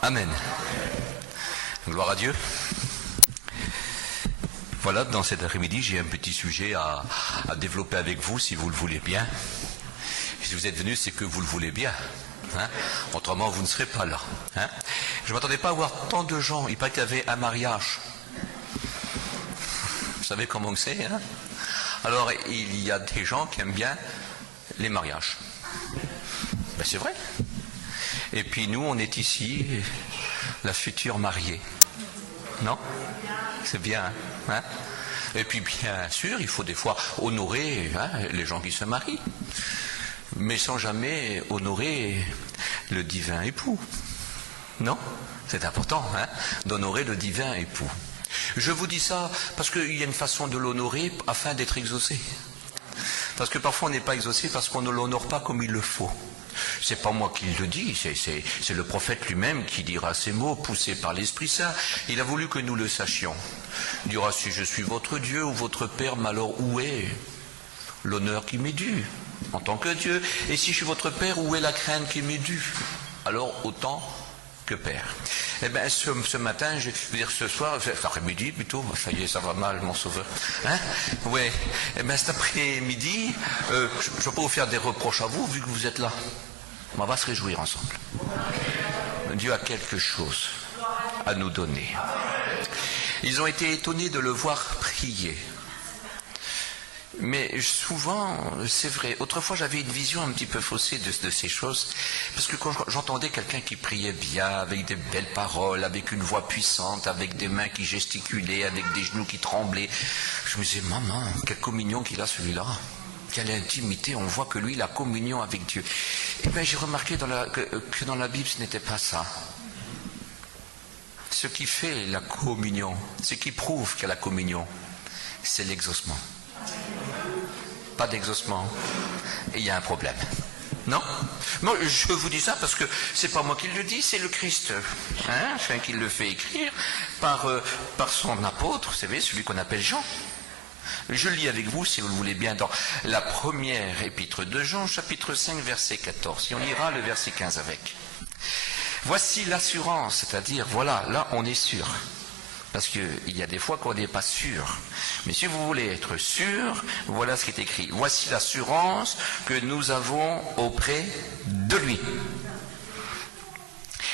Amen. Gloire à Dieu. Voilà, dans cet après-midi, j'ai un petit sujet à développer avec vous, si vous le voulez bien. Si vous êtes venus, c'est que vous le voulez bien. Hein? Autrement, vous ne serez pas là. Hein? Je ne m'attendais pas à voir tant de gens. Il paraît qu'il y avait un mariage. Vous savez comment c'est, hein? Alors, il y a des gens qui aiment bien les mariages. Ben, c'est vrai. Et puis nous, on est ici, la future mariée. Non? C'est bien, hein? Et puis bien sûr, il faut des fois honorer les gens qui se marient, mais sans jamais honorer le divin époux. Non? C'est important, d'honorer le divin époux. Je vous dis ça parce qu'il y a une façon de l'honorer afin d'être exaucé. Parce que parfois on n'est pas exaucé parce qu'on ne l'honore pas comme il le faut. C'est pas moi qui le dis, c'est le prophète lui-même qui dira ces mots, poussé par l'Esprit Saint. Il a voulu que nous le sachions. Il dira, si je suis votre Dieu ou votre Père, mais alors où est l'honneur qui m'est dû en tant que Dieu? Et si je suis votre Père, où est la crainte qui m'est due? Alors autant que Père. Eh bien, ce matin, je veux dire ce soir, cet après-midi plutôt, ça y est, ça va mal, mon sauveur. Hein? Ouais. Eh bien, cet après-midi, je ne vais pas vous faire des reproches à vous, vu que vous êtes là. On va se réjouir ensemble. Dieu a quelque chose à nous donner. Ils ont été étonnés de le voir prier. Mais souvent, c'est vrai, autrefois j'avais une vision un petit peu faussée de ces choses, parce que quand j'entendais quelqu'un qui priait bien, avec des belles paroles, avec une voix puissante, avec des mains qui gesticulaient, avec des genoux qui tremblaient, je me disais, maman, quelle communion qu'il a celui-là, quelle intimité, on voit que lui, il a communion avec Dieu. Et bien j'ai remarqué que dans la Bible, ce n'était pas ça. Ce qui fait la communion, ce qui prouve qu'il y a la communion, c'est l'exaucement. Pas d'exaucement, et il y a un problème. Non? Moi, je vous dis ça parce que c'est pas moi qui le dis, c'est le Christ, qui le fait écrire par son apôtre, vous savez, celui qu'on appelle Jean. Je lis avec vous, si vous le voulez bien, dans la première épître de Jean, chapitre 5, verset 14. Et on lira le verset 15 avec. Voici l'assurance, c'est-à-dire, voilà, là on est sûr. Parce qu'il y a des fois qu'on n'est pas sûr. Mais si vous voulez être sûr, voilà ce qui est écrit. Voici l'assurance que nous avons auprès de lui.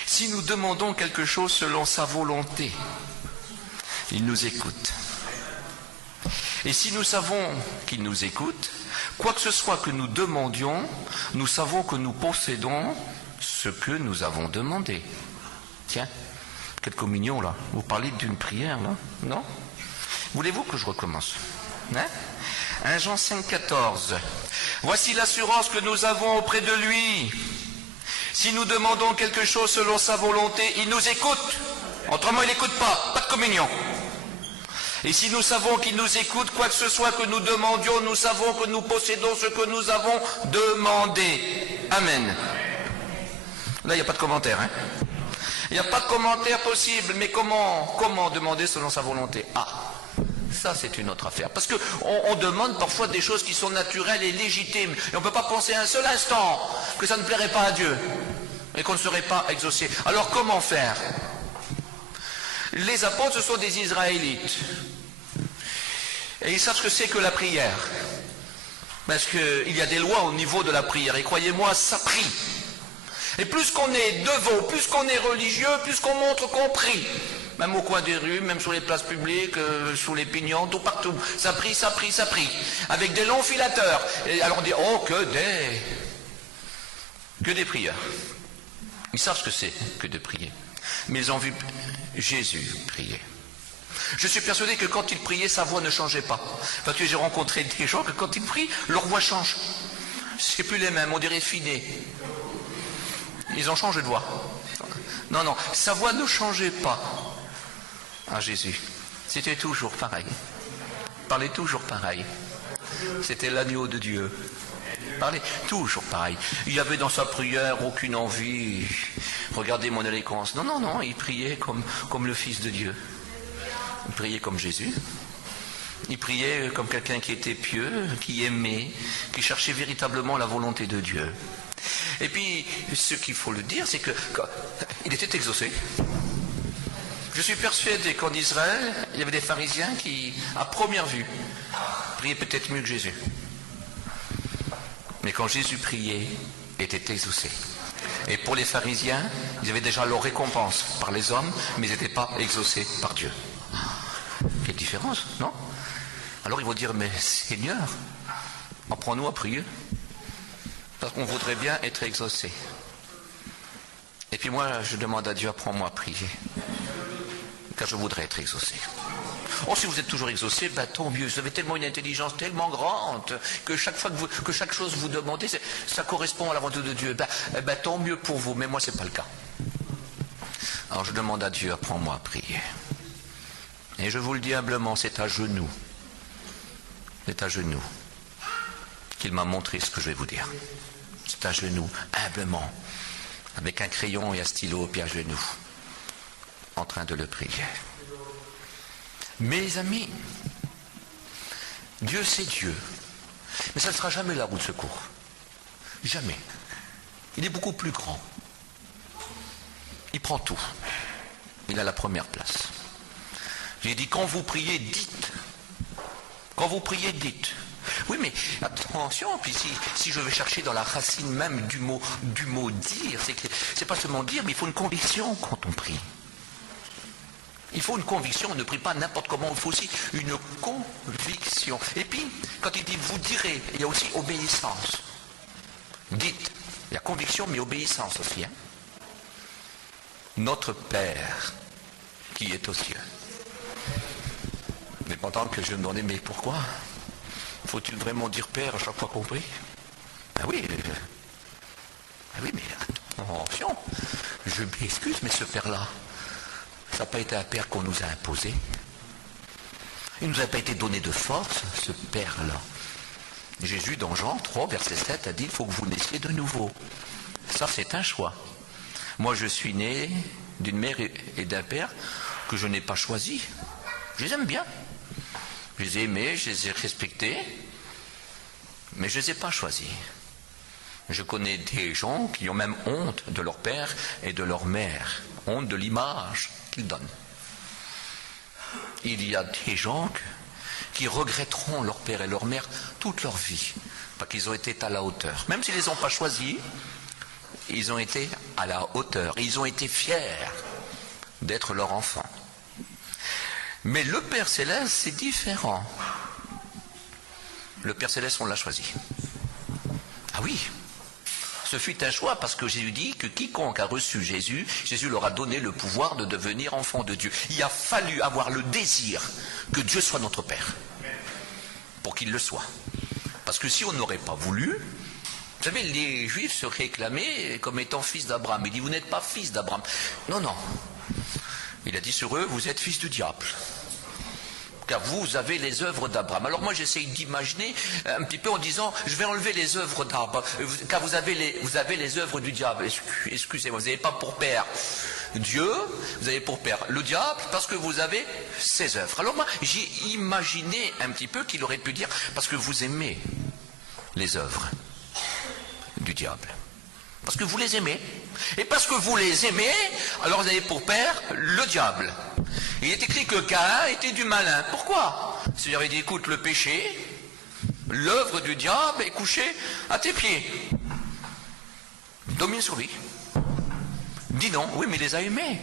Si nous demandons quelque chose selon sa volonté, il nous écoute. Et si nous savons qu'il nous écoute, quoi que ce soit que nous demandions, nous savons que nous possédons ce que nous avons demandé. Tiens. Quelle communion là? Vous parlez d'une prière là? Non? Voulez-vous que je recommence? 1 Jean 5, 14. Voici l'assurance que nous avons auprès de lui. Si nous demandons quelque chose selon sa volonté, il nous écoute. Autrement, il n'écoute pas. Pas de communion. Et si nous savons qu'il nous écoute, quoi que ce soit que nous demandions, nous savons que nous possédons ce que nous avons demandé. Amen. Là, il n'y a pas de commentaire, Il n'y a pas de commentaire possible, mais comment demander selon sa volonté? Ah, ça c'est une autre affaire. Parce qu'on demande parfois des choses qui sont naturelles et légitimes. Et on ne peut pas penser un seul instant que ça ne plairait pas à Dieu et qu'on ne serait pas exaucé. Alors comment faire? Les apôtres, ce sont des Israélites. Et ils savent ce que c'est que la prière. Parce qu'il y a des lois au niveau de la prière. Et croyez-moi, ça prie. Et plus qu'on est devant, plus qu'on est religieux, plus qu'on montre qu'on prie. Même au coin des rues, même sur les places publiques, sous les pignons, tout partout. Ça prie, ça prie, ça prie. Avec des longs filateurs. Et alors on dit, oh, que des prières. Ils savent ce que c'est que de prier. Mais ils ont vu Jésus prier. Je suis persuadé que quand il priait, sa voix ne changeait pas. Parce que j'ai rencontré des gens que quand ils prient, leur voix change. C'est plus les mêmes, on dirait finé. Ils ont changé de voix. Non, sa voix ne changeait pas à Jésus. C'était toujours pareil. Parlait toujours pareil. C'était l'agneau de Dieu. Parlait toujours pareil. Il y avait dans sa prière aucune envie. Regardez mon éloquence. Non, il priait comme le Fils de Dieu. Il priait comme Jésus. Il priait comme quelqu'un qui était pieux, qui aimait, qui cherchait véritablement la volonté de Dieu. Et puis, ce qu'il faut le dire, c'est qu'il était exaucé. Je suis persuadé qu'en Israël, il y avait des pharisiens qui, à première vue, priaient peut-être mieux que Jésus. Mais quand Jésus priait, était exaucé. Et pour les pharisiens, ils avaient déjà leur récompense par les hommes, mais ils n'étaient pas exaucés par Dieu. Quelle différence, non? Alors ils vont dire, mais Seigneur, apprends-nous à prier, parce qu'on voudrait bien être exaucé. Et puis moi, je demande à Dieu, apprends-moi à prier, car je voudrais être exaucé. Oh, si vous êtes toujours exaucé, ben tant mieux. Vous avez tellement une intelligence tellement grande que chaque fois que chaque chose vous demandez, ça correspond à la volonté de Dieu. Ben tant mieux pour vous, mais moi c'est pas le cas. Alors je demande à Dieu, apprends-moi à prier. Et je vous le dis humblement, c'est à genoux qu'il m'a montré ce que je vais vous dire. C'est à genoux, humblement, avec un crayon et un stylo, puis à genoux, en train de le prier. Mes amis, Dieu c'est Dieu, mais ça ne sera jamais la roue de secours. Jamais. Il est beaucoup plus grand. Il prend tout. Il a la première place. J'ai dit, quand vous priez, dites. Quand vous priez, dites. Oui, mais attention, puis si je vais chercher dans la racine même du mot dire, c'est pas seulement dire, mais il faut une conviction quand on prie. Il faut une conviction, on ne prie pas n'importe comment, il faut aussi une conviction. Et puis, quand il dit vous direz, il y a aussi obéissance. Dites, il y a conviction mais obéissance aussi. Hein? Notre Père qui est aux cieux. Mais pendant que je me demandais, mais pourquoi faut-il vraiment dire Père à chaque fois qu'on prie? Ah oui, mais attention, je m'excuse, mais ce Père-là, ça n'a pas été un Père qu'on nous a imposé. Il ne nous a pas été donné de force, ce Père-là. Jésus, dans Jean 3, verset 7, a dit, il faut que vous naissiez de nouveau. Ça, c'est un choix. Moi, je suis né d'une mère et d'un père que je n'ai pas choisi. Je les aime bien. Je les ai aimés, je les ai respectés, mais je ne les ai pas choisis. Je connais des gens qui ont même honte de leur père et de leur mère, honte de l'image qu'ils donnent. Il y a des gens qui regretteront leur père et leur mère toute leur vie, parce qu'ils ont été à la hauteur. Même s'ils ne les ont pas choisis, ils ont été à la hauteur, et ils ont été fiers d'être leur enfant. Mais le Père Céleste, c'est différent. Le Père Céleste, on l'a choisi. Ah oui, ce fut un choix parce que Jésus dit que quiconque a reçu Jésus, Jésus leur a donné le pouvoir de devenir enfant de Dieu. Il a fallu avoir le désir que Dieu soit notre Père pour qu'il le soit. Parce que si on n'aurait pas voulu, vous savez, les Juifs se réclamaient comme étant fils d'Abraham. Il dit, vous n'êtes pas fils d'Abraham. Non, non. Il a dit sur eux, vous êtes fils du diable. Car vous avez les œuvres d'Abraham. Alors moi j'essaye d'imaginer un petit peu en disant, je vais enlever les œuvres d'Abraham, car vous avez les œuvres du diable. Excusez-moi, vous n'avez pas pour père Dieu, vous avez pour père le diable, parce que vous avez ses œuvres. Alors moi j'ai imaginé un petit peu qu'il aurait pu dire, parce que vous aimez les œuvres du diable. Parce que vous les aimez. Et parce que vous les aimez, alors vous avez pour père le diable. Il est écrit que Caïn était du malin. Pourquoi? C'est-à-dire, il dit, écoute, le péché, l'œuvre du diable est couchée à tes pieds. Domine sur lui. Dis non, oui, mais il les a aimés.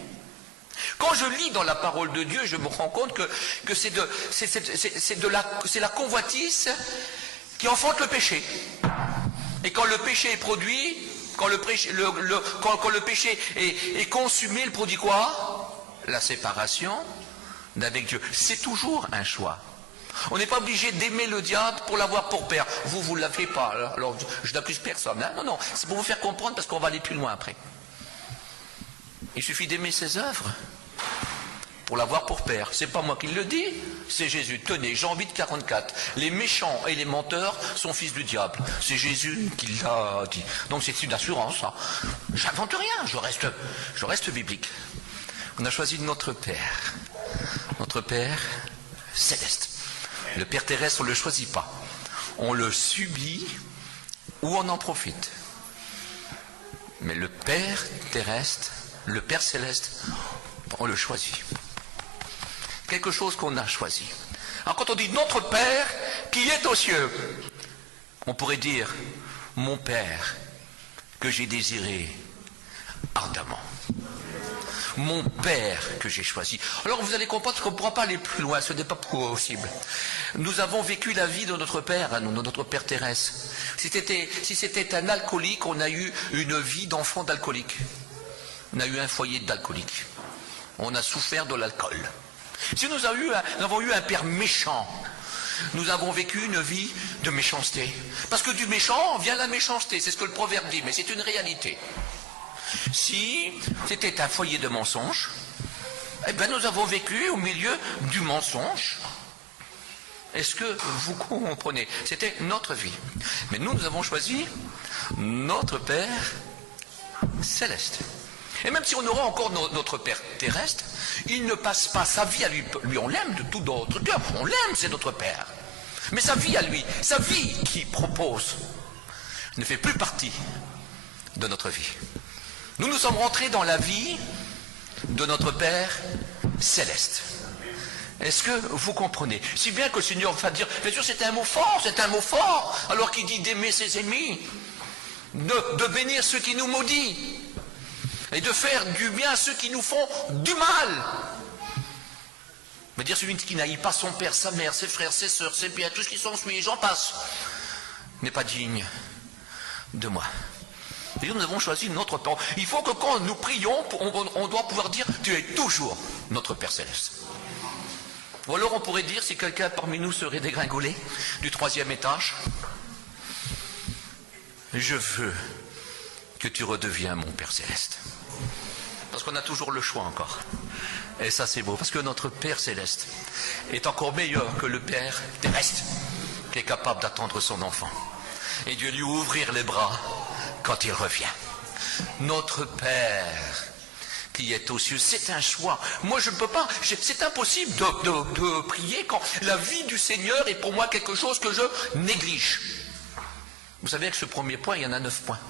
Quand je lis dans la parole de Dieu, je me rends compte que c'est la convoitise qui enfante le péché. Et quand le péché est produit, quand le péché est consumé, il produit quoi? La séparation d'avec Dieu. C'est toujours un choix. On n'est pas obligé d'aimer le diable pour l'avoir pour père. Vous ne l'avez pas. Alors, je n'accuse personne. Hein? Non, c'est pour vous faire comprendre parce qu'on va aller plus loin après. Il suffit d'aimer ses œuvres pour l'avoir pour père. C'est pas moi qui le dis, c'est Jésus. Tenez, Jean 8,44. Les méchants et les menteurs sont fils du diable. C'est Jésus qui l'a dit. Donc c'est une assurance. Ça. J'invente rien, je reste biblique. On a choisi notre Père. Notre Père céleste. Le Père terrestre, on ne le choisit pas. On le subit ou on en profite. Mais le Père terrestre, le Père céleste, on le choisit. Quelque chose qu'on a choisi. Alors quand on dit notre Père qui est aux cieux, on pourrait dire mon Père que j'ai désiré ardemment. Mon Père que j'ai choisi. Alors vous allez comprendre qu'on ne pourra pas aller plus loin, ce n'est pas possible. Nous avons vécu la vie de notre Père, de notre Père terrestre. Si c'était un alcoolique, on a eu une vie d'enfant d'alcoolique. On a eu un foyer d'alcoolique. On a souffert de l'alcool. Si nous avons eu un père méchant, nous avons vécu une vie de méchanceté. Parce que du méchant vient la méchanceté, c'est ce que le proverbe dit, mais c'est une réalité. Si c'était un foyer de mensonges, eh bien nous avons vécu au milieu du mensonge. Est-ce que vous comprenez? C'était notre vie. Mais nous avons choisi notre Père céleste. Et même si on aura encore notre Père terrestre, il ne passe pas sa vie à lui. Lui, on l'aime de tout notre cœur. On l'aime, c'est notre Père. Mais sa vie à lui, sa vie qu'il propose, ne fait plus partie de notre vie. Nous sommes rentrés dans la vie de notre Père céleste. Est-ce que vous comprenez? Si bien que le Seigneur va dire, bien sûr c'est un mot fort, alors qu'il dit d'aimer ses ennemis, de bénir ceux qui nous maudissent, et de faire du bien à ceux qui nous font du mal. Mais dire celui qui n'haït pas son père, sa mère, ses frères, ses sœurs, ses biens, tout ce qui s'ensuit, j'en passe, n'est pas digne de moi. Et nous avons choisi notre Père. Il faut que quand nous prions, on doit pouvoir dire, tu es toujours notre Père céleste. Ou alors on pourrait dire, si quelqu'un parmi nous serait dégringolé du 3e étage, je veux que tu redeviens mon Père céleste. Parce qu'on a toujours le choix encore. Et ça c'est beau, parce que notre Père céleste est encore meilleur que le Père terrestre, qui est capable d'attendre son enfant. Et Dieu lui ouvrir les bras quand il revient. Notre Père qui est aux cieux, c'est un choix. Moi je ne peux pas, c'est impossible de prier quand la vie du Seigneur est pour moi quelque chose que je néglige. Vous savez que ce premier point, il y en a 9 points.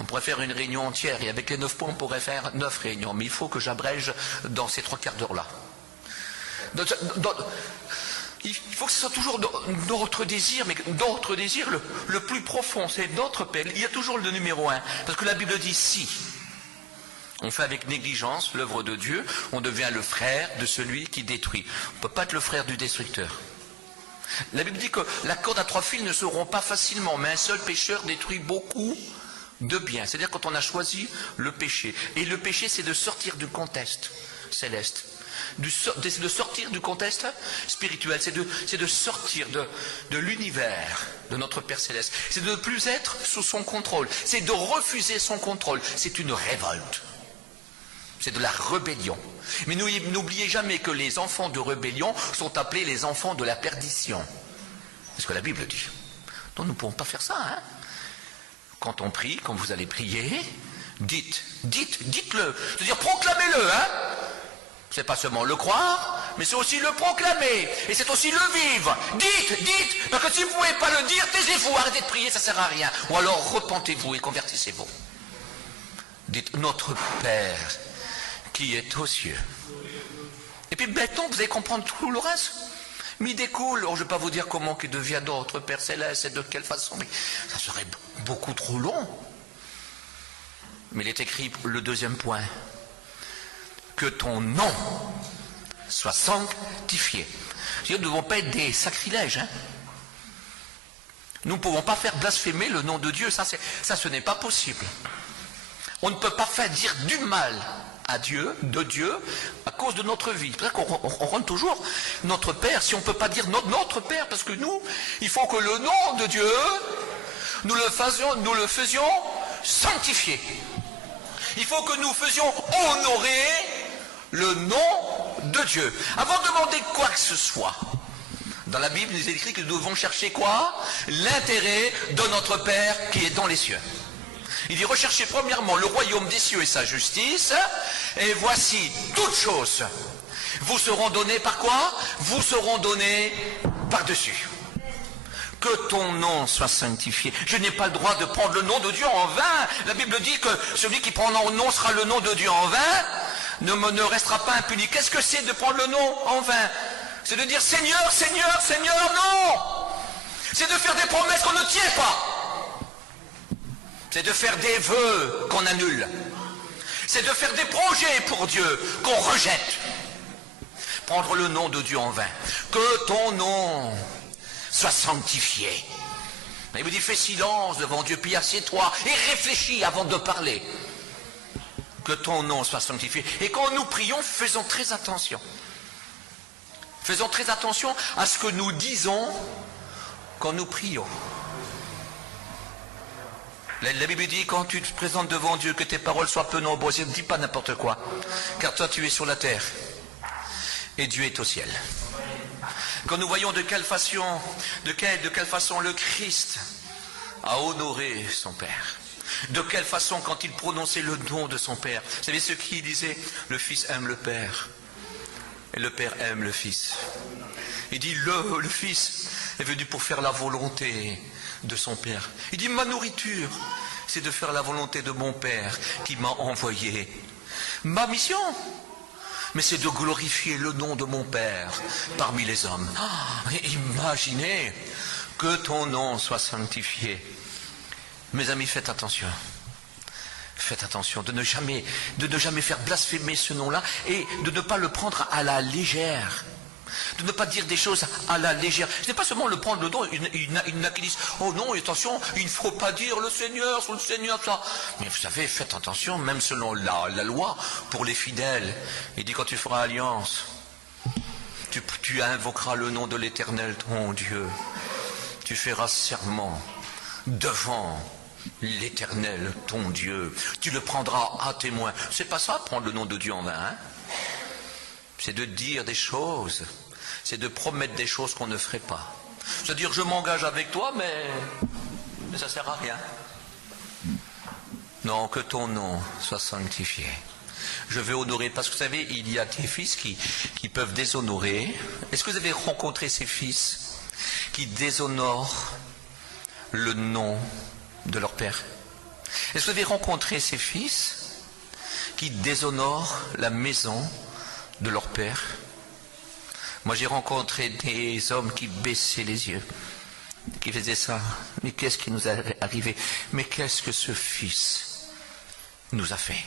On pourrait faire une réunion entière, et avec les 9 points, on pourrait faire 9 réunions. Mais il faut que j'abrège dans ces 3 quarts d'heure-là. Il faut que ce soit toujours notre désir, mais notre désir le plus profond, c'est notre Père. Il y a toujours le numéro 1. Parce que la Bible dit, si on fait avec négligence l'œuvre de Dieu, on devient le frère de celui qui détruit. On ne peut pas être le frère du destructeur. La Bible dit que la corde à 3 fils ne se rompt pas facilement, mais un seul pécheur détruit beaucoup de bien. C'est-à-dire quand on a choisi le péché. Et le péché, c'est de sortir du contexte céleste. De sortir du contexte spirituel. C'est de sortir de l'univers de notre Père céleste. C'est de ne plus être sous son contrôle. C'est de refuser son contrôle. C'est une révolte. C'est de la rébellion. Mais n'oubliez jamais que les enfants de rébellion sont appelés les enfants de la perdition. C'est ce que la Bible dit. Donc nous ne pouvons pas faire ça. Hein? Quand on prie, quand vous allez prier, dites-le. C'est-à-dire proclamez-le. Hein? C'est pas seulement le croire, mais c'est aussi le proclamer. Et c'est aussi le vivre. Dites. Parce que si vous ne pouvez pas le dire, taisez-vous, arrêtez de prier, ça ne sert à rien. Ou alors repentez-vous et convertissez-vous. Dites notre Père qui est aux cieux. Et puis maintenant, vous allez comprendre tout le reste. Mais il découle. Alors, je ne vais pas vous dire comment il devient notre Père céleste et de quelle façon, mais ça serait beaucoup trop long. Mais il est écrit le 2e point. Que ton nom soit sanctifié. Nous ne devons pas être des sacrilèges. Hein? Nous ne pouvons pas faire blasphémer le nom de Dieu. Ça, ce n'est pas possible. On ne peut pas faire dire du mal à Dieu, de Dieu, à cause de notre vie. C'est pour ça qu'on rentre toujours notre Père, si on ne peut pas dire notre Père, parce que nous, il faut que le nom de Dieu, nous le faisions sanctifier. Il faut que nous faisions honorer le nom de Dieu. Avant de demander quoi que ce soit, dans la Bible, il est écrit que nous devons chercher quoi? L'intérêt de notre Père qui est dans les cieux. Il dit recherchez premièrement le royaume des cieux et sa justice, et voici toutes choses vous seront données par quoi? Vous seront données par-dessus. Que ton nom soit sanctifié. Je n'ai pas le droit de prendre le nom de Dieu en vain. La Bible dit que celui qui prend mon nom sera le nom de Dieu en vain, ne restera pas impuni. Qu'est-ce que c'est de prendre le nom en vain? C'est de dire Seigneur, Seigneur, Seigneur, non. C'est de faire des promesses qu'on ne tient pas. C'est de faire des vœux qu'on annule. C'est de faire des projets pour Dieu qu'on rejette. Prendre le nom de Dieu en vain. Que ton nom soit sanctifié. Il vous dit, fais silence devant Dieu, puis assieds-toi et réfléchis avant de parler. Que ton nom soit sanctifié. Et quand nous prions, faisons très attention. Faisons très attention à ce que nous disons quand nous prions. La Bible dit, quand tu te présentes devant Dieu, que tes paroles soient peu nombreuses, ne dis pas n'importe quoi. Car toi, tu es sur la terre et Dieu est au ciel. Quand nous voyons de quelle façon le Christ a honoré son Père. De quelle façon, quand il prononçait le nom de son Père. Vous savez ce qu'il disait? Le Fils aime le Père. Et le Père aime le Fils. Il dit, le Fils est venu pour faire la volonté de son Père. Il dit, ma nourriture, c'est de faire la volonté de mon Père qui m'a envoyé. Ma mission, mais c'est de glorifier le nom de mon Père parmi les hommes. Imaginez que ton nom soit sanctifié. Mes amis, faites attention. Faites attention de ne jamais faire blasphémer ce nom-là et de ne pas le prendre à la légère. De ne pas dire des choses à la légère. Ce n'est pas seulement le prendre le nom. Il y en a qui disent, oh non, attention, il ne faut pas dire le Seigneur, sur le Seigneur, ça. Mais vous savez, faites attention, même selon la loi, pour les fidèles. Il dit, quand tu feras alliance, tu invoqueras le nom de l'Éternel, ton Dieu. Tu feras serment devant l'Éternel, ton Dieu. Tu le prendras à témoin. C'est pas ça, prendre le nom de Dieu en vain, hein? C'est de dire des choses, c'est de promettre des choses qu'on ne ferait pas. C'est-à-dire, je m'engage avec toi, mais ça ne sert à rien. Non, que ton nom soit sanctifié. Je vais honorer, parce que vous savez, il y a des fils qui peuvent déshonorer. Est-ce que vous avez rencontré ces fils qui déshonorent le nom de leur père? Est-ce que vous avez rencontré ces fils qui déshonorent la maison de leur père? Moi, j'ai rencontré des hommes qui baissaient les yeux, qui faisaient ça. Mais qu'est-ce qui nous est arrivé? Mais qu'est-ce que ce fils nous a fait?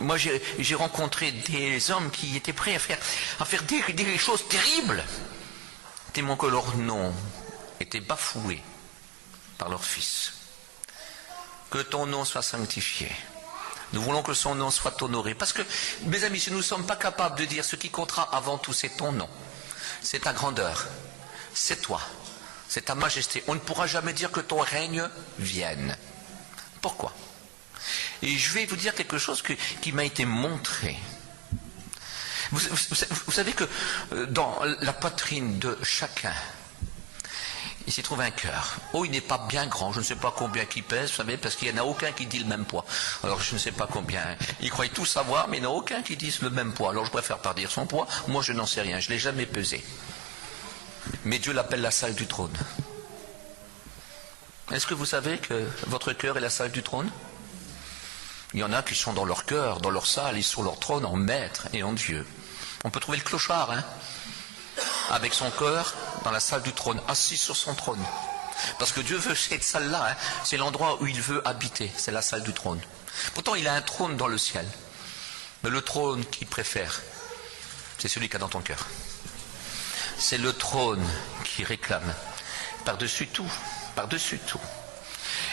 Moi, j'ai rencontré des hommes qui étaient prêts à faire des choses terribles, tellement que leur nom était bafoué par leur fils. Que ton nom soit sanctifié. Nous voulons que son nom soit honoré. Parce que, mes amis, si nous ne sommes pas capables de dire ce qui comptera avant tout, c'est ton nom, c'est ta grandeur, c'est toi, c'est ta majesté, on ne pourra jamais dire que ton règne vienne. Pourquoi? Et je vais vous dire quelque chose qui m'a été montré. Vous savez que dans la poitrine de chacun, il s'y trouve un cœur. Oh, il n'est pas bien grand, je ne sais pas combien il pèse, vous savez, parce qu'il n'y en a aucun qui dit le même poids. Alors je ne sais pas combien. Ils croient tout savoir, mais il n'y en a aucun qui dise le même poids. Alors je préfère pas dire son poids, moi je n'en sais rien, je ne l'ai jamais pesé. Mais Dieu l'appelle la salle du trône. Est-ce que vous savez que votre cœur est la salle du trône? Il y en a qui sont dans leur cœur, dans leur salle, ils sont leur trône en maître et en Dieu. On peut trouver le clochard, hein, avec son cœur dans la salle du trône, assis sur son trône. Parce que Dieu veut cette salle-là, hein, c'est l'endroit où il veut habiter, c'est la salle du trône. Pourtant, il a un trône dans le ciel. Mais le trône qu'il préfère, c'est celui qu'il y a dans ton cœur. C'est le trône qui réclame, par-dessus tout, par-dessus tout.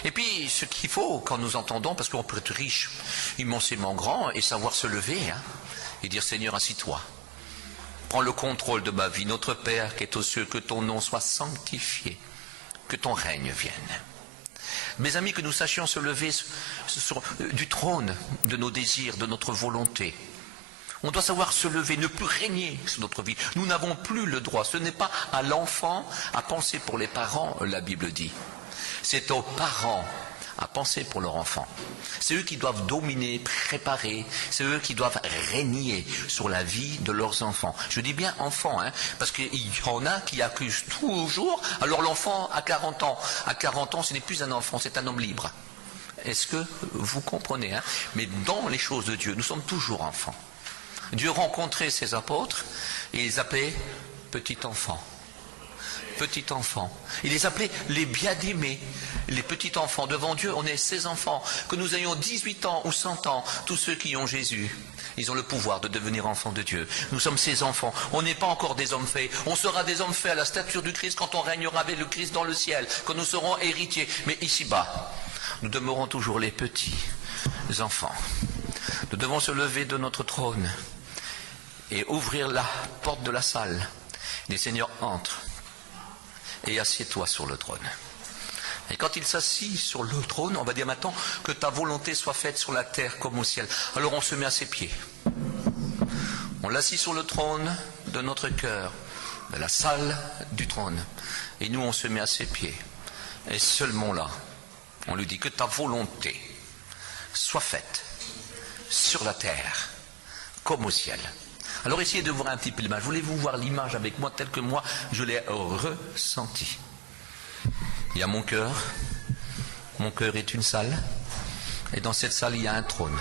Et puis, ce qu'il faut, quand nous entendons, parce qu'on peut être riche, immensément grand, et savoir se lever, hein, et dire, Seigneur, assis-toi. Prends le contrôle de ma vie. Notre Père qui est aux cieux, que ton nom soit sanctifié, que ton règne vienne. Mes amis, que nous sachions se lever du trône de nos désirs, de notre volonté. On doit savoir se lever, ne plus régner sur notre vie. Nous n'avons plus le droit. Ce n'est pas à l'enfant à penser pour les parents, la Bible dit. C'est aux parents à penser pour leur enfant. C'est eux qui doivent dominer, préparer, c'est eux qui doivent régner sur la vie de leurs enfants. Je dis bien enfants, parce qu'il y en a qui accusent toujours, alors l'enfant a 40 ans. À 40 ans, ce n'est plus un enfant, c'est un homme libre. Est-ce que vous comprenez, Mais dans les choses de Dieu, nous sommes toujours enfants. Dieu rencontrait ses apôtres et les appelait petits enfants. Petits enfants. Il les appelait les bien-aimés. Les petits enfants. Devant Dieu, on est ses enfants. Que nous ayons 18 ans ou 100 ans, tous ceux qui ont Jésus, ils ont le pouvoir de devenir enfants de Dieu. Nous sommes ses enfants. On n'est pas encore des hommes faits. On sera des hommes faits à la stature du Christ quand on régnera avec le Christ dans le ciel, quand nous serons héritiers. Mais ici-bas, nous demeurons toujours les petits enfants. Nous devons se lever de notre trône et ouvrir la porte de la salle. Les seigneurs entrent. Et assieds-toi sur le trône. Et quand il s'assit sur le trône, on va dire maintenant que ta volonté soit faite sur la terre comme au ciel. Alors on se met à ses pieds. On l'assit sur le trône de notre cœur, de la salle du trône. Et nous on se met à ses pieds. Et seulement là, on lui dit que ta volonté soit faite sur la terre comme au ciel. Alors essayez de voir un petit peu l'image. Voulez-vous voir l'image avec moi telle que moi je l'ai ressentie? Il y a mon cœur. Mon cœur est une salle. Et dans cette salle, il y a un trône.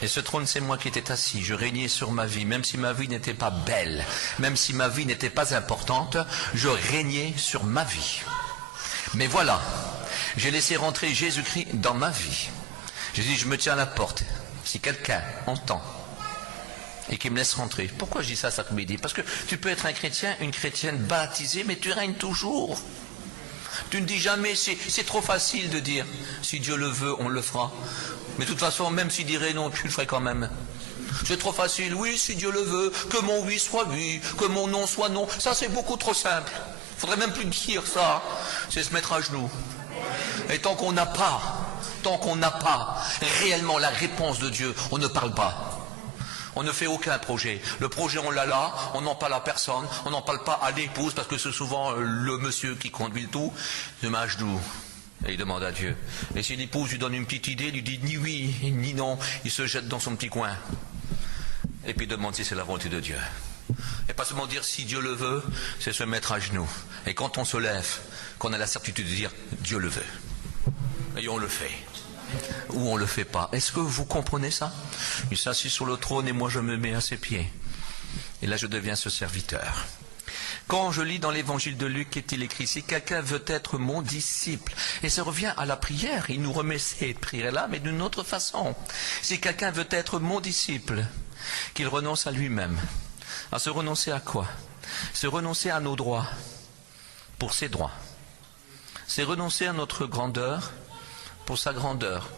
Et ce trône, c'est moi qui étais assis. Je régnais sur ma vie. Même si ma vie n'était pas belle, même si ma vie n'était pas importante, je régnais sur ma vie. Mais voilà, j'ai laissé rentrer Jésus-Christ dans ma vie. J'ai dit, je me tiens à la porte. Si quelqu'un entend et qui me laisse rentrer. Pourquoi je dis ça, ça midi? Parce que tu peux être un chrétien, une chrétienne baptisée, mais tu règnes toujours. Tu ne dis jamais, c'est trop facile de dire, si Dieu le veut, on le fera. Mais de toute façon, même s'il dirait non, tu le ferais quand même. C'est trop facile, oui, si Dieu le veut, que mon oui soit oui, que mon non soit non. Ça, c'est beaucoup trop simple. Il ne faudrait même plus dire ça. C'est se mettre à genoux. Et tant qu'on n'a pas réellement la réponse de Dieu, on ne parle pas. On ne fait aucun projet. Le projet, on l'a là, on n'en parle à personne, on n'en parle pas à l'épouse, parce que c'est souvent le monsieur qui conduit le tout. Il se met à genoux et il demande à Dieu. Et si l'épouse lui donne une petite idée, lui dit ni oui, ni non, il se jette dans son petit coin. Et puis il demande si c'est la volonté de Dieu. Et pas seulement dire si Dieu le veut, c'est se mettre à genoux. Et quand on se lève, qu'on a la certitude de dire Dieu le veut. Et on le fait. Ou on ne le fait pas. Est-ce que vous comprenez ça? Il s'assit sur le trône et moi je me mets à ses pieds. Et là je deviens ce serviteur. Quand je lis dans l'évangile de Luc, qu'est-il écrit? Si quelqu'un veut être mon disciple, et ça revient à la prière, il nous remet cette prière-là, mais d'une autre façon. Si quelqu'un veut être mon disciple, qu'il renonce à lui-même. À se renoncer à quoi? Se renoncer à nos droits, pour ses droits. C'est renoncer à notre grandeur, pour sa grandeur.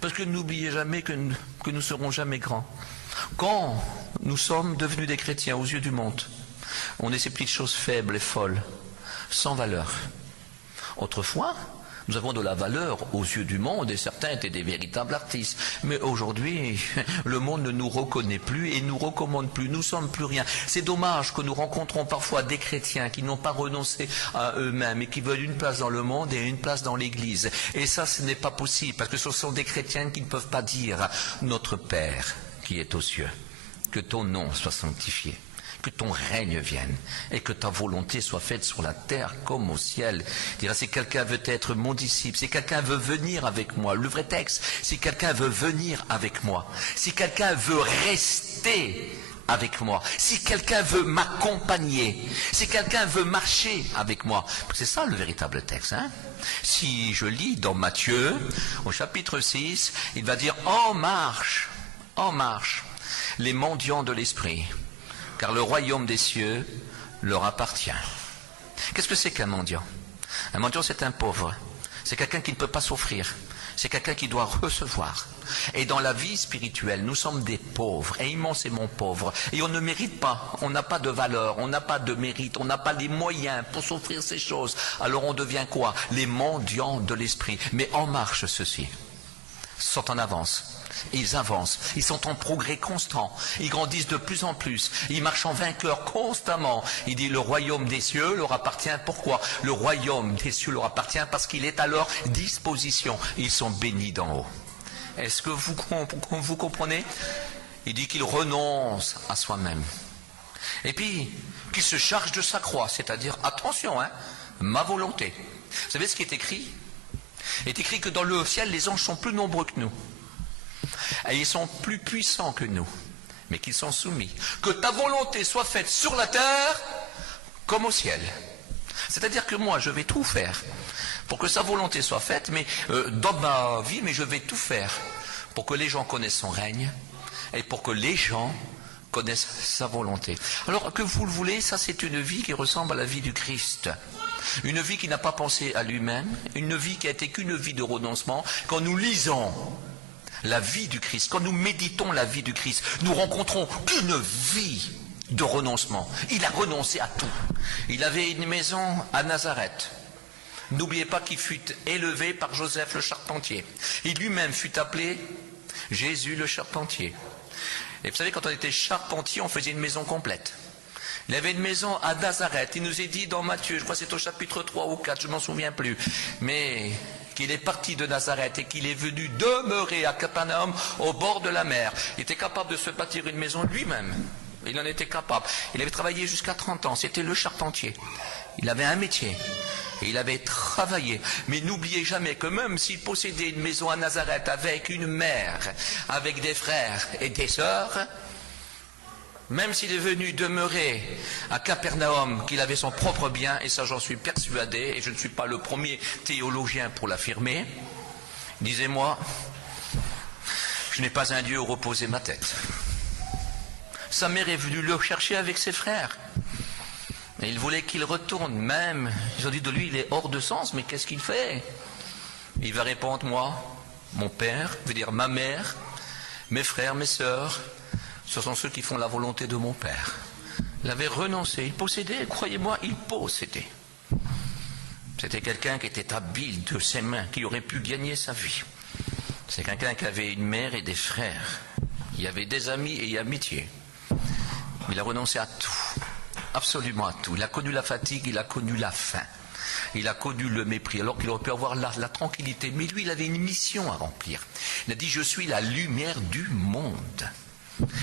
Parce que n'oubliez jamais que nous ne serons jamais grands. Quand nous sommes devenus des chrétiens aux yeux du monde, on est ces petites choses faibles et folles, sans valeur. Autrefois, nous avons de la valeur aux yeux du monde et certains étaient des véritables artistes. Mais aujourd'hui, le monde ne nous reconnaît plus et ne nous recommande plus. Nous ne sommes plus rien. C'est dommage que nous rencontrons parfois des chrétiens qui n'ont pas renoncé à eux-mêmes et qui veulent une place dans le monde et une place dans l'Église. Et ça, ce n'est pas possible parce que ce sont des chrétiens qui ne peuvent pas dire « Notre Père qui est aux cieux, que ton nom soit sanctifié. » Que ton règne vienne et que ta volonté soit faite sur la terre comme au ciel. Il dira, si quelqu'un veut être mon disciple, si quelqu'un veut venir avec moi, le vrai texte, si quelqu'un veut venir avec moi, si quelqu'un veut rester avec moi, si quelqu'un veut m'accompagner, si quelqu'un veut marcher avec moi, c'est ça le véritable texte. Si je lis dans Matthieu, au chapitre 6, il va dire, en marche, les mendiants de l'esprit, car le royaume des cieux leur appartient. Qu'est-ce que c'est qu'un mendiant? Un mendiant, c'est un pauvre. C'est quelqu'un qui ne peut pas s'offrir. C'est quelqu'un qui doit recevoir. Et dans la vie spirituelle, nous sommes des pauvres, et immensément pauvres. Et on ne mérite pas, on n'a pas de valeur, on n'a pas de mérite, on n'a pas les moyens pour s'offrir ces choses. Alors on devient quoi? Les mendiants de l'esprit. Mais en marche ceci. Sont en avance. Ils avancent, ils sont en progrès constant, ils grandissent de plus en plus, ils marchent en vainqueur constamment. Il dit le royaume des cieux leur appartient. Pourquoi? Le royaume des cieux leur appartient parce qu'il est à leur disposition. Ils sont bénis d'en haut. Est-ce que vous comprenez? Il dit qu'il renonce à soi-même. Et puis, qu'il se charge de sa croix, c'est-à-dire, attention, ma volonté. Vous savez ce qui est écrit? Il est écrit que dans le ciel, les anges sont plus nombreux que nous. Et ils sont plus puissants que nous, mais qu'ils sont soumis. Que ta volonté soit faite sur la terre comme au ciel. C'est-à-dire que moi, je vais tout faire pour que sa volonté soit faite, mais dans ma vie, mais je vais tout faire pour que les gens connaissent son règne et pour que les gens connaissent sa volonté. Alors que vous le voulez, ça c'est une vie qui ressemble à la vie du Christ. Une vie qui n'a pas pensé à lui-même, une vie qui a été qu'une vie de renoncement. Quand nous lisons la vie du Christ, quand nous méditons la vie du Christ, nous rencontrons qu'une vie de renoncement. Il a renoncé à tout. Il avait une maison à Nazareth. N'oubliez pas qu'il fut élevé par Joseph le charpentier. Il lui-même fut appelé Jésus le charpentier. Et vous savez, quand on était charpentier, on faisait une maison complète. Il avait une maison à Nazareth. Il nous est dit dans Matthieu, je crois que c'est au chapitre 3 ou 4, je ne m'en souviens plus, mais qu'il est parti de Nazareth et qu'il est venu demeurer à Capernaum au bord de la mer. Il était capable de se bâtir une maison lui-même. Il en était capable. Il avait travaillé jusqu'à 30 ans. C'était le charpentier. Il avait un métier. Et il avait travaillé. Mais n'oubliez jamais que même s'il possédait une maison à Nazareth avec une mère, avec des frères et des sœurs, même s'il est venu demeurer à Capernaum, qu'il avait son propre bien, et ça j'en suis persuadé, et je ne suis pas le premier théologien pour l'affirmer, disez-moi, je n'ai pas un Dieu où reposer ma tête. Sa mère est venue le chercher avec ses frères. Et il voulait qu'il retourne même. Ils ont dit de lui, il est hors de sens, mais qu'est-ce qu'il fait? Il va répondre, moi, mon père, veut dire ma mère, mes frères, mes sœurs, ce sont ceux qui font la volonté de mon père. Il avait renoncé, il possédait, croyez-moi, il possédait. C'était quelqu'un qui était habile de ses mains, qui aurait pu gagner sa vie. C'est quelqu'un qui avait une mère et des frères. Il y avait des amis et amitié. Il a renoncé à tout, absolument à tout. Il a connu la fatigue, il a connu la faim. Il a connu le mépris, alors qu'il aurait pu avoir la tranquillité. Mais lui, il avait une mission à remplir. Il a dit, je suis la lumière du monde.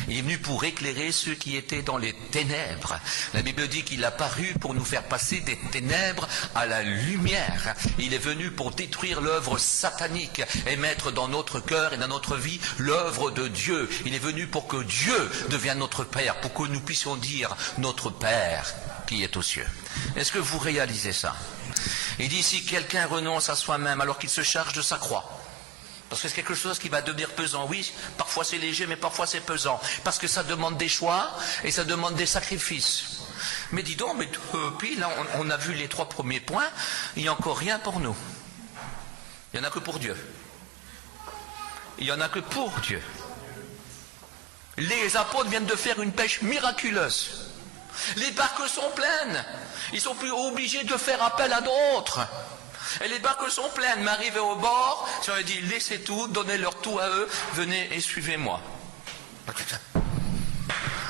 Il est venu pour éclairer ceux qui étaient dans les ténèbres. La Bible dit qu'il a paru pour nous faire passer des ténèbres à la lumière. Il est venu pour détruire l'œuvre satanique et mettre dans notre cœur et dans notre vie l'œuvre de Dieu. Il est venu pour que Dieu devienne notre Père, pour que nous puissions dire notre Père qui est aux cieux. Est-ce que vous réalisez ça? Il dit, si quelqu'un renonce à soi-même alors qu'il se charge de sa croix, parce que c'est quelque chose qui va devenir pesant. Oui, parfois c'est léger, mais parfois c'est pesant. Parce que ça demande des choix et ça demande des sacrifices. Mais dis donc, mais puis là, on a vu les 3 premiers points, il n'y a encore rien pour nous. Il n'y en a que pour Dieu. Il n'y en a que pour Dieu. Les apôtres viennent de faire une pêche miraculeuse. Les barques sont pleines. Ils sont plus obligés de faire appel à d'autres. Et les barques sont pleines, mais arrivés au bord, si on leur dit, laissez tout, donnez-leur tout à eux, venez et suivez-moi.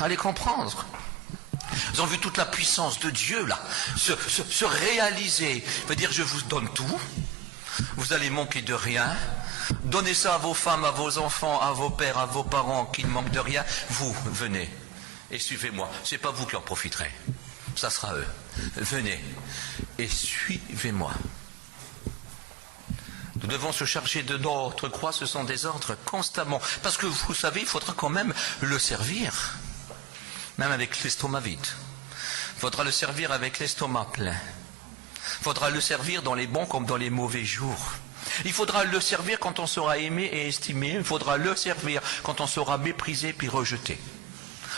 Allez comprendre. Ils ont vu toute la puissance de Dieu, là, se réaliser. Il veut dire, je vous donne tout, vous allez manquer de rien, donnez ça à vos femmes, à vos enfants, à vos pères, à vos parents qui ne manquent de rien, vous, venez et suivez-moi. Ce n'est pas vous qui en profiterez, ça sera eux. Venez et suivez-moi. Nous devons se charger de notre croix, ce sont des ordres constamment. Parce que vous savez, il faudra quand même le servir, même avec l'estomac vide. Il faudra le servir avec l'estomac plein. Il faudra le servir dans les bons comme dans les mauvais jours. Il faudra le servir quand on sera aimé et estimé. Il faudra le servir quand on sera méprisé puis rejeté.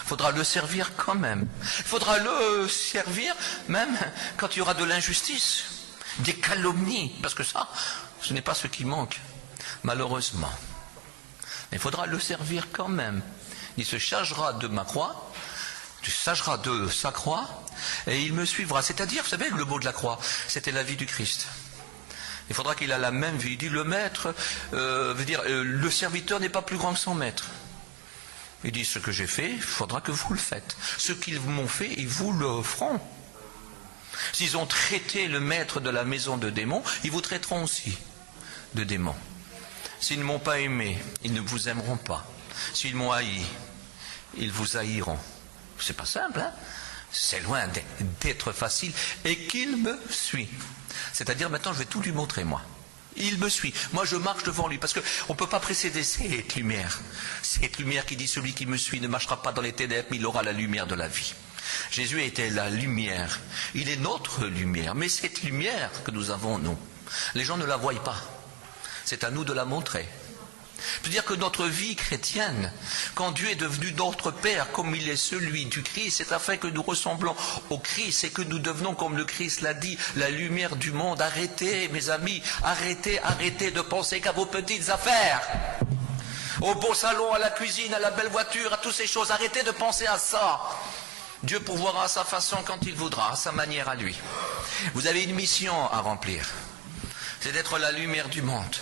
Il faudra le servir quand même. Il faudra le servir même quand il y aura de l'injustice, des calomnies, parce que ça, ce n'est pas ce qui manque, malheureusement. Mais il faudra le servir quand même. Il se chargera de ma croix, il se chargera de sa croix, et il me suivra. C'est-à-dire, vous savez, le mot de la croix, c'était la vie du Christ. Il faudra qu'il ait la même vie. Il dit le maître, veut dire le serviteur n'est pas plus grand que son maître. Il dit ce que j'ai fait, il faudra que vous le faites. Ce qu'ils m'ont fait, ils vous le feront. S'ils ont traité le maître de la maison de démons, ils vous traiteront aussi de démons. S'ils ne m'ont pas aimé, ils ne vous aimeront pas. S'ils m'ont haï, ils vous haïront. C'est pas simple, hein? C'est loin d'être facile. Et qu'il me suit. C'est-à-dire maintenant je vais tout lui montrer moi. Il me suit. Moi je marche devant lui parce qu'on ne peut pas précéder cette lumière. Cette lumière qui dit celui qui me suit ne marchera pas dans les ténèbres, mais il aura la lumière de la vie. Jésus était la lumière. Il est notre lumière. Mais cette lumière que nous avons, nous, les gens ne la voient pas. C'est à nous de la montrer. C'est-à-dire que notre vie chrétienne, quand Dieu est devenu notre Père, comme il est celui du Christ, c'est afin que nous ressemblons au Christ et que nous devenons, comme le Christ l'a dit, la lumière du monde. Arrêtez, mes amis, arrêtez de penser qu'à vos petites affaires, au beau salon, à la cuisine, à la belle voiture, à toutes ces choses. Arrêtez de penser à ça. Dieu pourvoira à sa façon quand il voudra, à sa manière à lui. Vous avez une mission à remplir, c'est d'être la lumière du monde.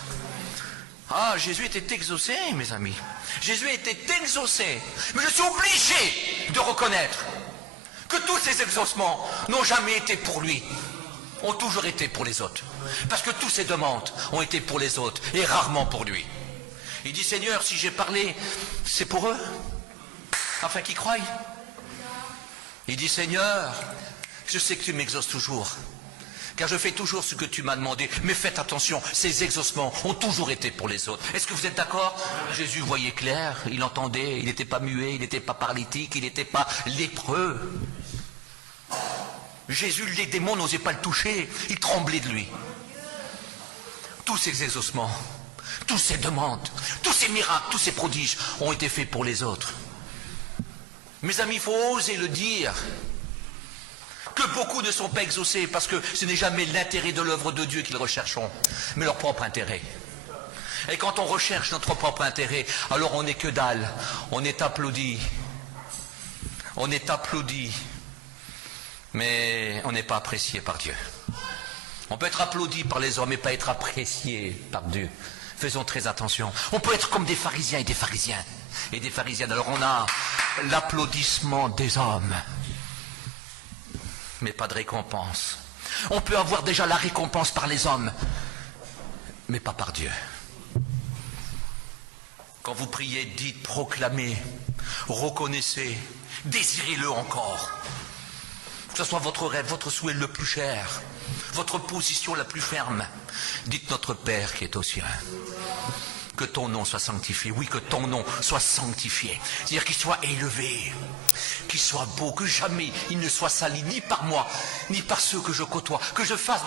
Ah, Jésus était exaucé, mes amis. Jésus était exaucé. Mais je suis obligé de reconnaître que tous ces exaucements n'ont jamais été pour lui, ont toujours été pour les autres. Parce que tous ces demandes ont été pour les autres et rarement pour lui. Il dit, Seigneur, si j'ai parlé, c'est pour eux, afin qu'ils croient. Il dit, Seigneur, je sais que tu m'exauces toujours, car je fais toujours ce que tu m'as demandé. Mais faites attention, ces exaucements ont toujours été pour les autres. Est-ce que vous êtes d'accord? Jésus voyait clair, il entendait, il n'était pas muet, il n'était pas paralytique, il n'était pas lépreux. Jésus, les démons n'osaient pas le toucher, ils tremblaient de lui. Tous ces exaucements, toutes ces demandes, tous ces miracles, tous ces prodiges ont été faits pour les autres. Mes amis, il faut oser le dire. Que beaucoup ne sont pas exaucés parce que ce n'est jamais l'intérêt de l'œuvre de Dieu qu'ils rechercheront, mais leur propre intérêt. Et quand on recherche notre propre intérêt, alors on n'est que dalle, on est applaudi, mais on n'est pas apprécié par Dieu. On peut être applaudi par les hommes et pas être apprécié par Dieu. Faisons très attention. On peut être comme des pharisiens et des pharisiennes. Alors on a l'applaudissement des hommes, mais pas de récompense. On peut avoir déjà la récompense par les hommes, mais pas par Dieu. Quand vous priez, dites, proclamez, reconnaissez, désirez-le encore. Que ce soit votre rêve, votre souhait le plus cher, votre position la plus ferme. Dites, notre Père qui est aux cieux, que ton nom soit sanctifié. Oui, que ton nom soit sanctifié. C'est-à-dire qu'il soit élevé, qu'il soit beau, que jamais il ne soit sali, ni par moi, ni par ceux que je côtoie. Que je fasse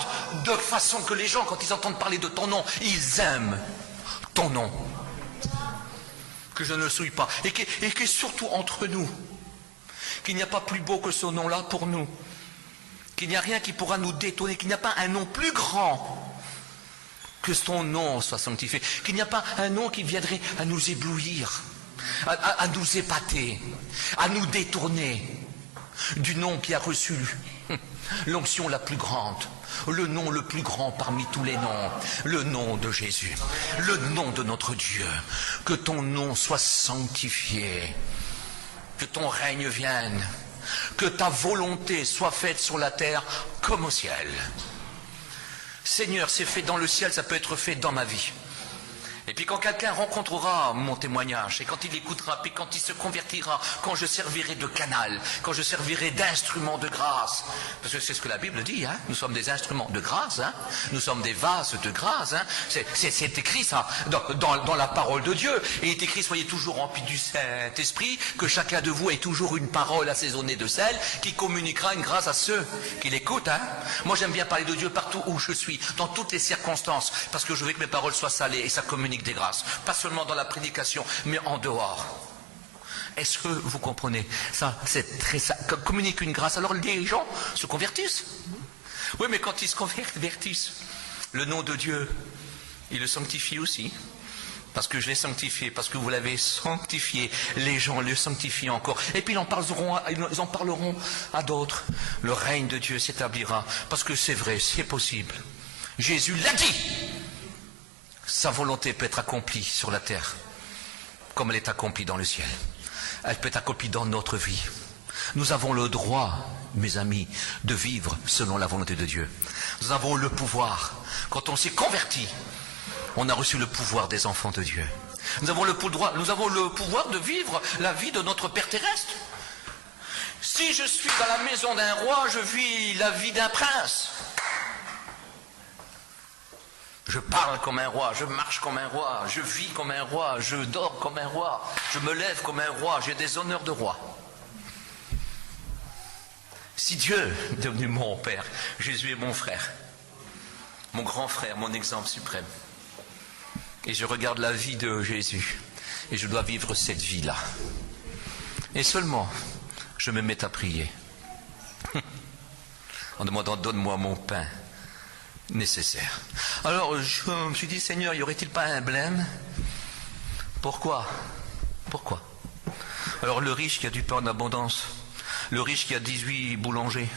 de façon que les gens, quand ils entendent parler de ton nom, ils aiment ton nom. Que je ne le souille pas. Et que surtout entre nous, qu'il n'y a pas plus beau que ce nom-là pour nous. Qu'il n'y a rien qui pourra nous détonner, qu'il n'y a pas un nom plus grand que ton nom soit sanctifié, qu'il n'y a pas un nom qui viendrait à nous éblouir, à nous épater, à nous détourner du nom qui a reçu l'onction la plus grande, le nom le plus grand parmi tous les noms, le nom de Jésus, le nom de notre Dieu. Que ton nom soit sanctifié, que ton règne vienne, que ta volonté soit faite sur la terre comme au ciel. Seigneur, c'est fait dans le ciel, ça peut être fait dans ma vie. Et puis quand quelqu'un rencontrera mon témoignage, et quand il écoutera, puis quand il se convertira, quand je servirai de canal, quand je servirai d'instrument de grâce, parce que c'est ce que la Bible dit, hein, nous sommes des instruments de grâce, hein, nous sommes des vases de grâce, hein, c'est écrit ça dans la parole de Dieu, et il est écrit, soyez toujours remplis du Saint-Esprit, que chacun de vous ait toujours une parole assaisonnée de sel, qui communiquera une grâce à ceux qui l'écoutent. Hein. Moi j'aime bien parler de Dieu partout où je suis, dans toutes les circonstances, parce que je veux que mes paroles soient salées, et ça communique des grâces, pas seulement dans la prédication, mais en dehors. Est-ce que vous comprenez? Ça, c'est très ça. Communique une grâce, alors les gens se convertissent. Oui, mais quand ils se convertissent, le nom de Dieu, il le sanctifie aussi. Parce que je l'ai sanctifié, parce que vous l'avez sanctifié, les gens le sanctifient encore. Et puis ils en parleront à d'autres. Le règne de Dieu s'établira, parce que c'est vrai, c'est possible. Jésus l'a dit. Sa volonté peut être accomplie sur la terre comme elle est accomplie dans le ciel. Elle peut être accomplie dans notre vie. Nous avons le droit, mes amis, de vivre selon la volonté de Dieu. Nous avons le pouvoir. Quand on s'est converti, on a reçu le pouvoir des enfants de Dieu. Nous avons le pouvoir de vivre la vie de notre Père terrestre. Si je suis dans la maison d'un roi, je vis la vie d'un prince. Je parle comme un roi, je marche comme un roi, je vis comme un roi, je dors comme un roi, je me lève comme un roi, j'ai des honneurs de roi. Si Dieu est devenu mon Père, Jésus est mon frère, mon grand frère, mon exemple suprême, et je regarde la vie de Jésus, et je dois vivre cette vie-là. Et seulement, je me mets à prier, en demandant, donne-moi mon pain nécessaire. Alors, je me suis dit, Seigneur, y aurait-il pas un blême? Pourquoi? Alors, le riche qui a du pain en abondance, le riche qui a 18 boulangers,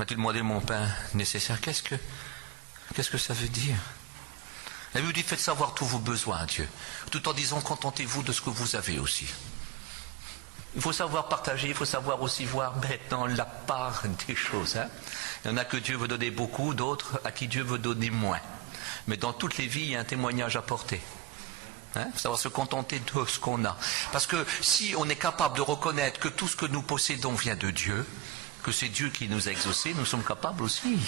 m'a-t-il demandé mon pain nécessaire? Qu'est-ce que ça veut dire? La Bible dit, faites savoir tous vos besoins à Dieu, tout en disant, contentez-vous de ce que vous avez aussi. Il faut savoir partager, il faut savoir aussi voir maintenant la part des choses. Il y en a que Dieu veut donner beaucoup, d'autres à qui Dieu veut donner moins. Mais dans toutes les vies, il y a un témoignage à porter. Il faut savoir se contenter de ce qu'on a. Parce que si on est capable de reconnaître que tout ce que nous possédons vient de Dieu, que c'est Dieu qui nous a exaucés, nous sommes capables aussi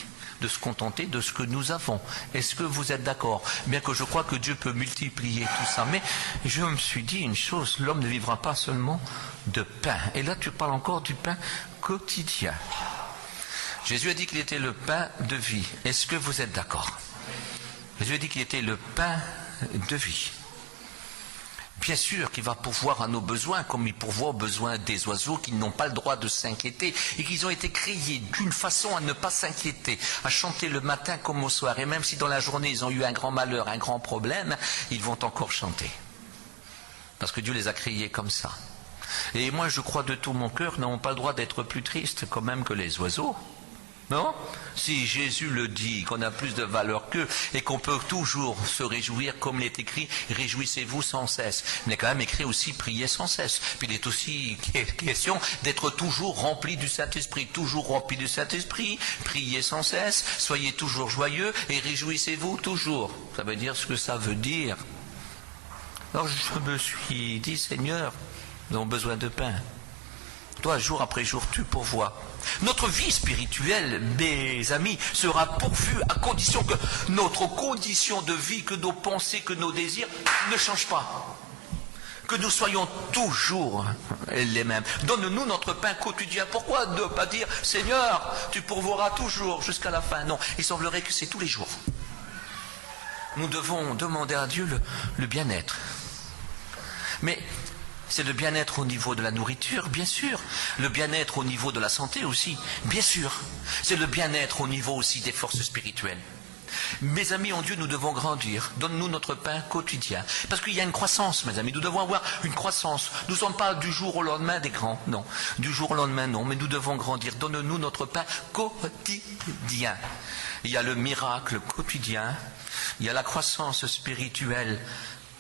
de se contenter de ce que nous avons. Est-ce que vous êtes d'accord? Bien que je crois que Dieu peut multiplier tout ça. Mais je me suis dit une chose, l'homme ne vivra pas seulement de pain. Et là, tu parles encore du pain quotidien. Jésus a dit qu'il était le pain de vie. Est-ce que vous êtes d'accord? Jésus a dit qu'il était le pain de vie. Bien sûr qu'il va pourvoir à nos besoins, comme il pourvoit aux besoins des oiseaux qui n'ont pas le droit de s'inquiéter et qu'ils ont été créés d'une façon à ne pas s'inquiéter, à chanter le matin comme au soir. Et même si dans la journée ils ont eu un grand malheur, un grand problème, ils vont encore chanter. Parce que Dieu les a créés comme ça. Et moi je crois de tout mon cœur, nous n'avons pas le droit d'être plus tristes quand même que les oiseaux. Non? Si Jésus le dit, qu'on a plus de valeur qu'eux et qu'on peut toujours se réjouir, comme il est écrit, réjouissez-vous sans cesse. Il est quand même écrit aussi, priez sans cesse. Puis il est aussi question d'être toujours rempli du Saint-Esprit, toujours rempli du Saint-Esprit, priez sans cesse, soyez toujours joyeux et réjouissez-vous toujours. Ça veut dire ce que ça veut dire. Alors je me suis dit, Seigneur, nous avons besoin de pain. Toi, jour après jour, tu pourvois. Notre vie spirituelle, mes amis, sera pourvue à condition que notre condition de vie, que nos pensées, que nos désirs ne changent pas. Que nous soyons toujours les mêmes. Donne-nous notre pain quotidien. Pourquoi ne pas dire, Seigneur, tu pourvoiras toujours jusqu'à la fin? Non, il semblerait que c'est tous les jours. Nous devons demander à Dieu le bien-être. Mais c'est le bien-être au niveau de la nourriture, bien sûr. Le bien-être au niveau de la santé aussi, bien sûr. C'est le bien-être au niveau aussi des forces spirituelles. Mes amis, en Dieu, nous devons grandir. Donne-nous notre pain quotidien. Parce qu'il y a une croissance, mes amis. Nous devons avoir une croissance. Nous ne sommes pas du jour au lendemain des grands, non. Du jour au lendemain, non. Mais nous devons grandir. Donne-nous notre pain quotidien. Il y a le miracle quotidien. Il y a la croissance spirituelle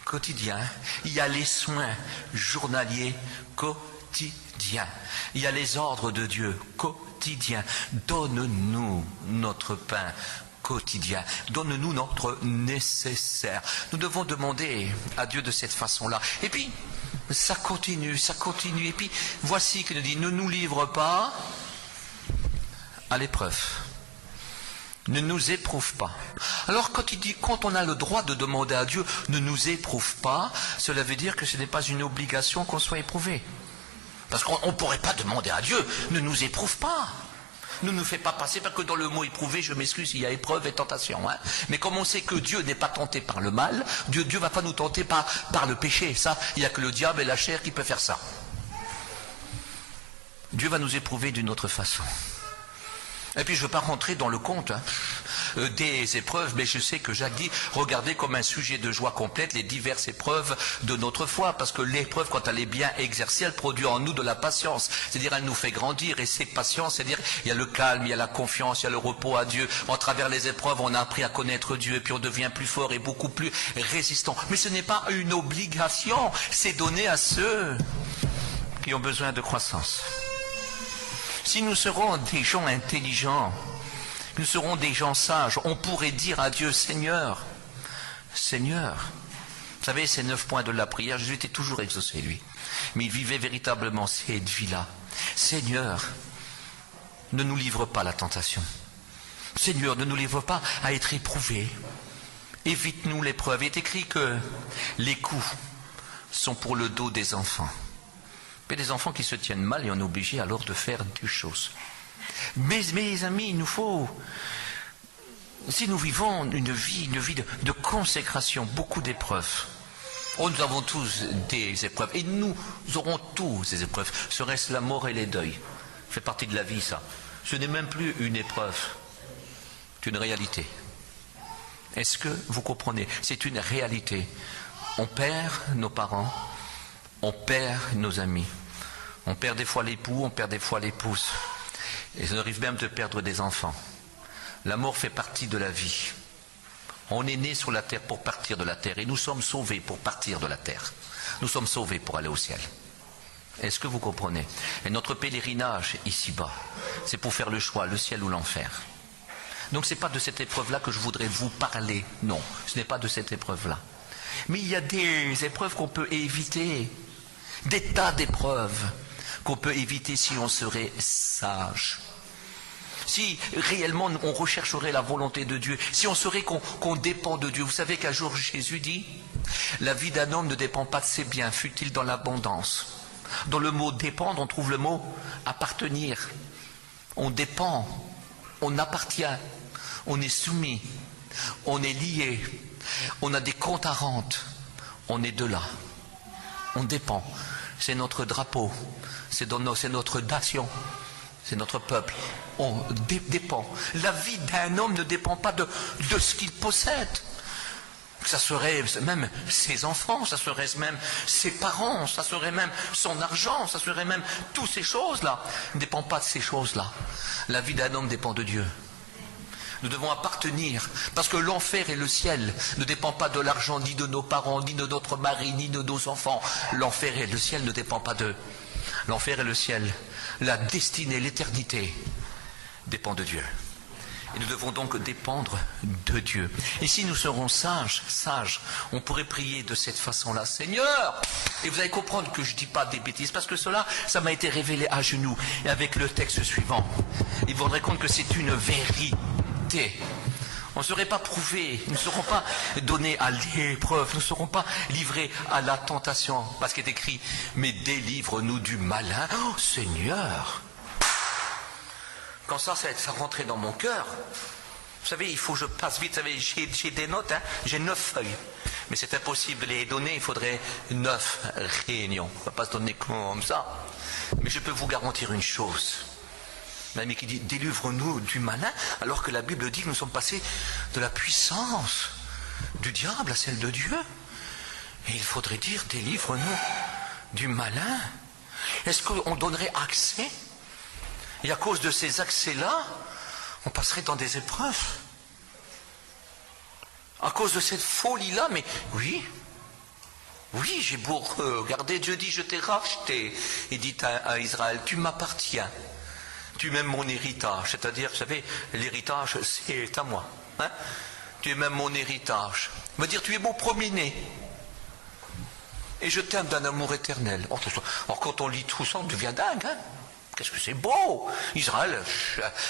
quotidien, il y a les soins journaliers quotidiens, il y a les ordres de Dieu quotidiens. Donne-nous notre pain quotidien, donne-nous notre nécessaire. Nous devons demander à Dieu de cette façon-là. Et puis, ça continue. Et puis, voici qu'il nous dit, ne nous livre pas à l'épreuve. Ne nous éprouve pas. Alors quand il dit, quand on a le droit de demander à Dieu, ne nous éprouve pas, cela veut dire que ce n'est pas une obligation qu'on soit éprouvé. Parce qu'on ne pourrait pas demander à Dieu, ne nous éprouve pas. Ne nous fait pas passer, parce que dans le mot éprouvé, je m'excuse, il y a épreuve et tentation. Mais comme on sait que Dieu n'est pas tenté par le mal, Dieu ne va pas nous tenter par le péché. Ça, il n'y a que le diable et la chair qui peuvent faire ça. Dieu va nous éprouver d'une autre façon. Et puis je ne veux pas rentrer dans le compte des épreuves, mais je sais que Jacques dit, regardez comme un sujet de joie complète les diverses épreuves de notre foi, parce que l'épreuve, quand elle est bien exercée, elle produit en nous de la patience, c'est-à-dire elle nous fait grandir, et cette patience, c'est-à-dire il y a le calme, il y a la confiance, il y a le repos à Dieu. En travers les épreuves, on a appris à connaître Dieu, et puis on devient plus fort et beaucoup plus résistant. Mais ce n'est pas une obligation, c'est donné à ceux qui ont besoin de croissance. Si nous serons des gens intelligents, nous serons des gens sages, on pourrait dire à Dieu, Seigneur, Seigneur. Vous savez, ces 9 points de la prière, Jésus était toujours exaucé, lui. Mais il vivait véritablement cette vie-là. Seigneur, ne nous livre pas la tentation. Seigneur, ne nous livre pas à être éprouvés. Évite-nous l'épreuve. Il est écrit que les coups sont pour le dos des enfants. Mais des enfants qui se tiennent mal et on est obligé alors de faire des choses. Mais mes amis, il nous faut, si nous vivons une vie de consécration, beaucoup d'épreuves. Oh, nous avons tous des épreuves et nous aurons tous ces épreuves. Serait-ce la mort et les deuils? Ça fait partie de la vie, ça. Ce n'est même plus une épreuve, c'est une réalité. Est-ce que vous comprenez? C'est une réalité. On perd nos parents. On perd nos amis. On perd des fois l'époux, on perd des fois l'épouse. Et ça arrive même de perdre des enfants. La mort fait partie de la vie. On est né sur la terre pour partir de la terre. Et nous sommes sauvés pour partir de la terre. Nous sommes sauvés pour aller au ciel. Est-ce que vous comprenez? Et notre pèlerinage ici-bas, c'est pour faire le choix, le ciel ou l'enfer. Donc ce n'est pas de cette épreuve-là que je voudrais vous parler. Non, ce n'est pas de cette épreuve-là. Mais il y a des épreuves qu'on peut éviter, des tas d'épreuves qu'on peut éviter si on serait sage. Si réellement on rechercherait la volonté de Dieu, si on saurait qu'on dépend de Dieu. Vous savez qu'un jour Jésus dit, la vie d'un homme ne dépend pas de ses biens, fût-il dans l'abondance. Dans le mot dépendre, on trouve le mot appartenir. On dépend, on appartient, on est soumis, on est lié. On a des comptes à rendre. On est de là. On dépend. C'est notre drapeau. C'est notre nation. C'est notre peuple. On dépend. La vie d'un homme ne dépend pas de ce qu'il possède. Ça serait même ses enfants, ça serait même ses parents, ça serait même son argent, ça serait même toutes ces choses-là. Ne dépend pas de ces choses-là. La vie d'un homme dépend de Dieu. Nous devons appartenir, parce que l'enfer et le ciel ne dépendent pas de l'argent, ni de nos parents, ni de notre mari, ni de nos enfants. L'enfer et le ciel ne dépendent pas d'eux. L'enfer et le ciel, la destinée, l'éternité, dépendent de Dieu. Et nous devons donc dépendre de Dieu. Et si nous serons sages, on pourrait prier de cette façon-là, Seigneur. Et vous allez comprendre que je ne dis pas des bêtises, parce que cela, ça m'a été révélé à genoux. Et avec le texte suivant, il vous rendrez compte que c'est une vérité. On ne serait pas prouvé, nous ne serons pas donnés à l'épreuve, nous ne serons pas livrés à la tentation. Parce qu'il est écrit, mais délivre-nous du malin. Oh Seigneur! Quand ça rentrait dans mon cœur, vous savez, il faut que je passe vite, vous savez, j'ai des notes, j'ai 9 feuilles. Mais c'est impossible de les donner, il faudrait 9 réunions. On ne va pas se donner comme ça. Mais je peux vous garantir une chose. L'ami qui dit, délivre-nous du malin, alors que la Bible dit que nous sommes passés de la puissance du diable à celle de Dieu. Et il faudrait dire, délivre-nous du malin. Est-ce qu'on donnerait accès? Et à cause de ces accès-là, on passerait dans des épreuves. À cause de cette folie-là, mais oui, j'ai beau regarder, Dieu dit, je t'ai racheté. Et dit à Israël, tu m'appartiens. Tu es même mon héritage, c'est-à-dire, vous savez, l'héritage, c'est à moi. Hein? Tu es même mon héritage. Il va dire, tu es mon premier-né. Et je t'aime d'un amour éternel. Or, quand on lit tout ça, on devient dingue. Hein? Qu'est-ce que c'est beau! Israël,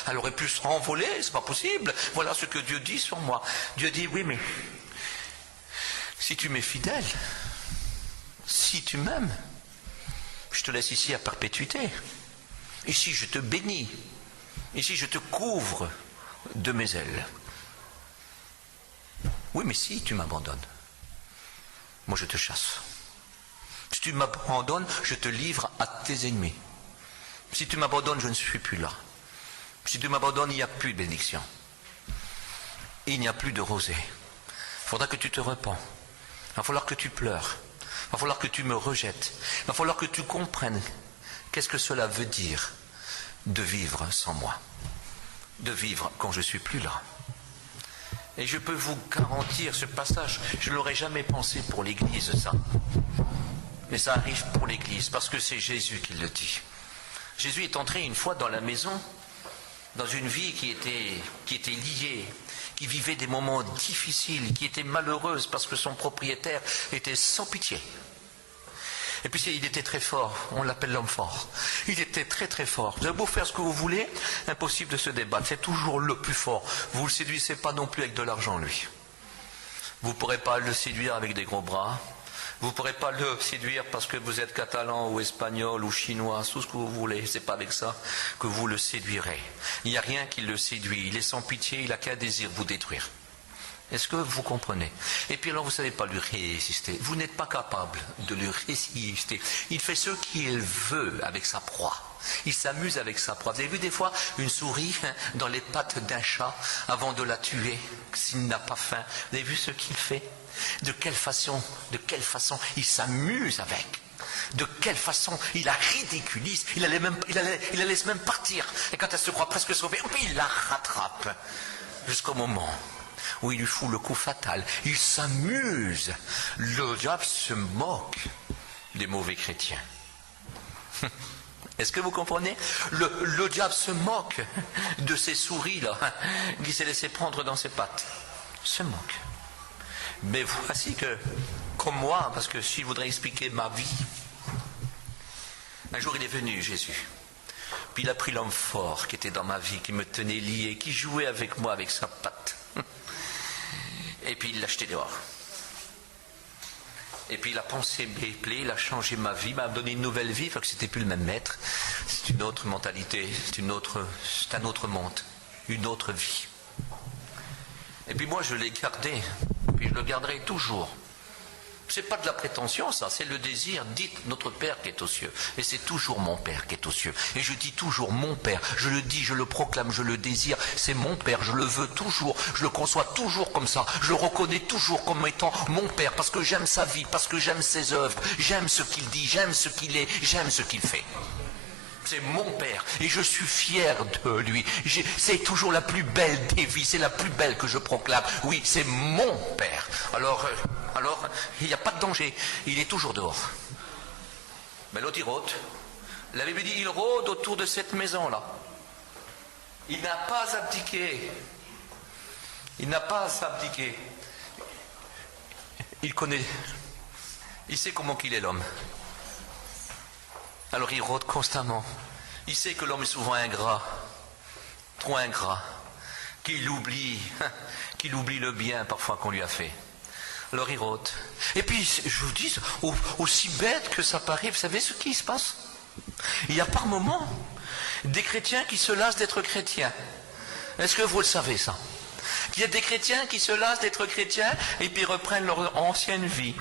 elle aurait pu se renvoler, c'est pas possible. Voilà ce que Dieu dit sur moi. Dieu dit, oui, mais si tu m'es fidèle, si tu m'aimes, je te laisse ici à perpétuité. Ici, je te bénis. Ici, je te couvre de mes ailes. Oui, mais si tu m'abandonnes, moi je te chasse. Si tu m'abandonnes, je te livre à tes ennemis. Si tu m'abandonnes, je ne suis plus là. Si tu m'abandonnes, il n'y a plus de bénédiction. Il n'y a plus de rosée. Il faudra que tu te repens. Il va falloir que tu pleures. Il va falloir que tu me rejettes. Il va falloir que tu comprennes qu'est-ce que cela veut dire de vivre sans moi. De vivre quand je ne suis plus là. Et je peux vous garantir ce passage, je ne l'aurais jamais pensé pour l'Église, ça. Mais ça arrive pour l'Église, parce que c'est Jésus qui le dit. Jésus est entré une fois dans la maison, dans une vie qui était liée, qui vivait des moments difficiles, qui était malheureuse parce que son propriétaire était sans pitié. Et puis il était très fort, on l'appelle l'homme fort. Il était très très fort. Vous avez beau faire ce que vous voulez, impossible de se débattre. C'est toujours le plus fort. Vous ne le séduisez pas non plus avec de l'argent, lui. Vous ne pourrez pas le séduire avec des gros bras. Vous ne pourrez pas le séduire parce que vous êtes catalan ou espagnol ou chinois, tout ce que vous voulez. C'est pas avec ça que vous le séduirez. Il n'y a rien qui le séduit. Il est sans pitié, il n'a qu'un désir, vous détruire. Est-ce que vous comprenez? Et puis alors vous ne savez pas lui résister. Vous n'êtes pas capable de lui résister. Il fait ce qu'il veut avec sa proie. Il s'amuse avec sa proie. Vous avez vu des fois une souris dans les pattes d'un chat avant de la tuer, s'il n'a pas faim? Vous avez vu ce qu'il fait? De quelle façon il s'amuse avec? De quelle façon il la ridiculise? Il la laisse même partir. Et quand elle se croit presque sauvée, il la rattrape. Jusqu'au moment où il lui fout le coup fatal. Il s'amuse. Le diable se moque des mauvais chrétiens. Est-ce que vous comprenez? Le diable se moque de ces souris-là qui s'est laissé prendre dans ses pattes. Se moque. Mais voici que, comme moi, parce que s'il voudrait expliquer ma vie, un jour il est venu, Jésus. Puis il a pris l'homme fort qui était dans ma vie, qui me tenait lié, qui jouait avec moi avec sa patte. Et puis il l'a jeté dehors. Et puis il a pensé mes plaies, il a changé ma vie, m'a donné une nouvelle vie, parce que c'était plus le même maître. C'est une autre mentalité, c'est un autre monde, une autre vie. Et puis moi je l'ai gardé, puis je le garderai toujours. C'est pas de la prétention, ça, c'est le désir. Dites notre Père qui est aux cieux. Et c'est toujours mon Père qui est aux cieux. Et je dis toujours mon Père. Je le dis, je le proclame, je le désire. C'est mon Père, je le veux toujours. Je le conçois toujours comme ça. Je le reconnais toujours comme étant mon Père. Parce que j'aime sa vie, parce que j'aime ses œuvres. J'aime ce qu'il dit, j'aime ce qu'il est, j'aime ce qu'il fait. C'est mon Père et je suis fier de lui. C'est toujours la plus belle des vies, c'est la plus belle que je proclame. Oui, c'est mon Père. Alors, il n'y a pas de danger, il est toujours dehors. Mais l'autre, il rôde. La Bible dit, il rôde autour de cette maison-là. Il n'a pas abdiqué. Il n'a pas abdiqué. Il connaît, il sait comment qu'il est l'homme. Alors il rôde constamment. Il sait que l'homme est souvent ingrat, trop ingrat, qu'il oublie le bien parfois qu'on lui a fait. Alors il rôde. Et puis, je vous dis, aussi bête que ça paraît, vous savez ce qui se passe? Il y a par moments des chrétiens qui se lassent d'être chrétiens. Est-ce que vous le savez ça? Il y a des chrétiens qui se lassent d'être chrétiens et puis reprennent leur ancienne vie.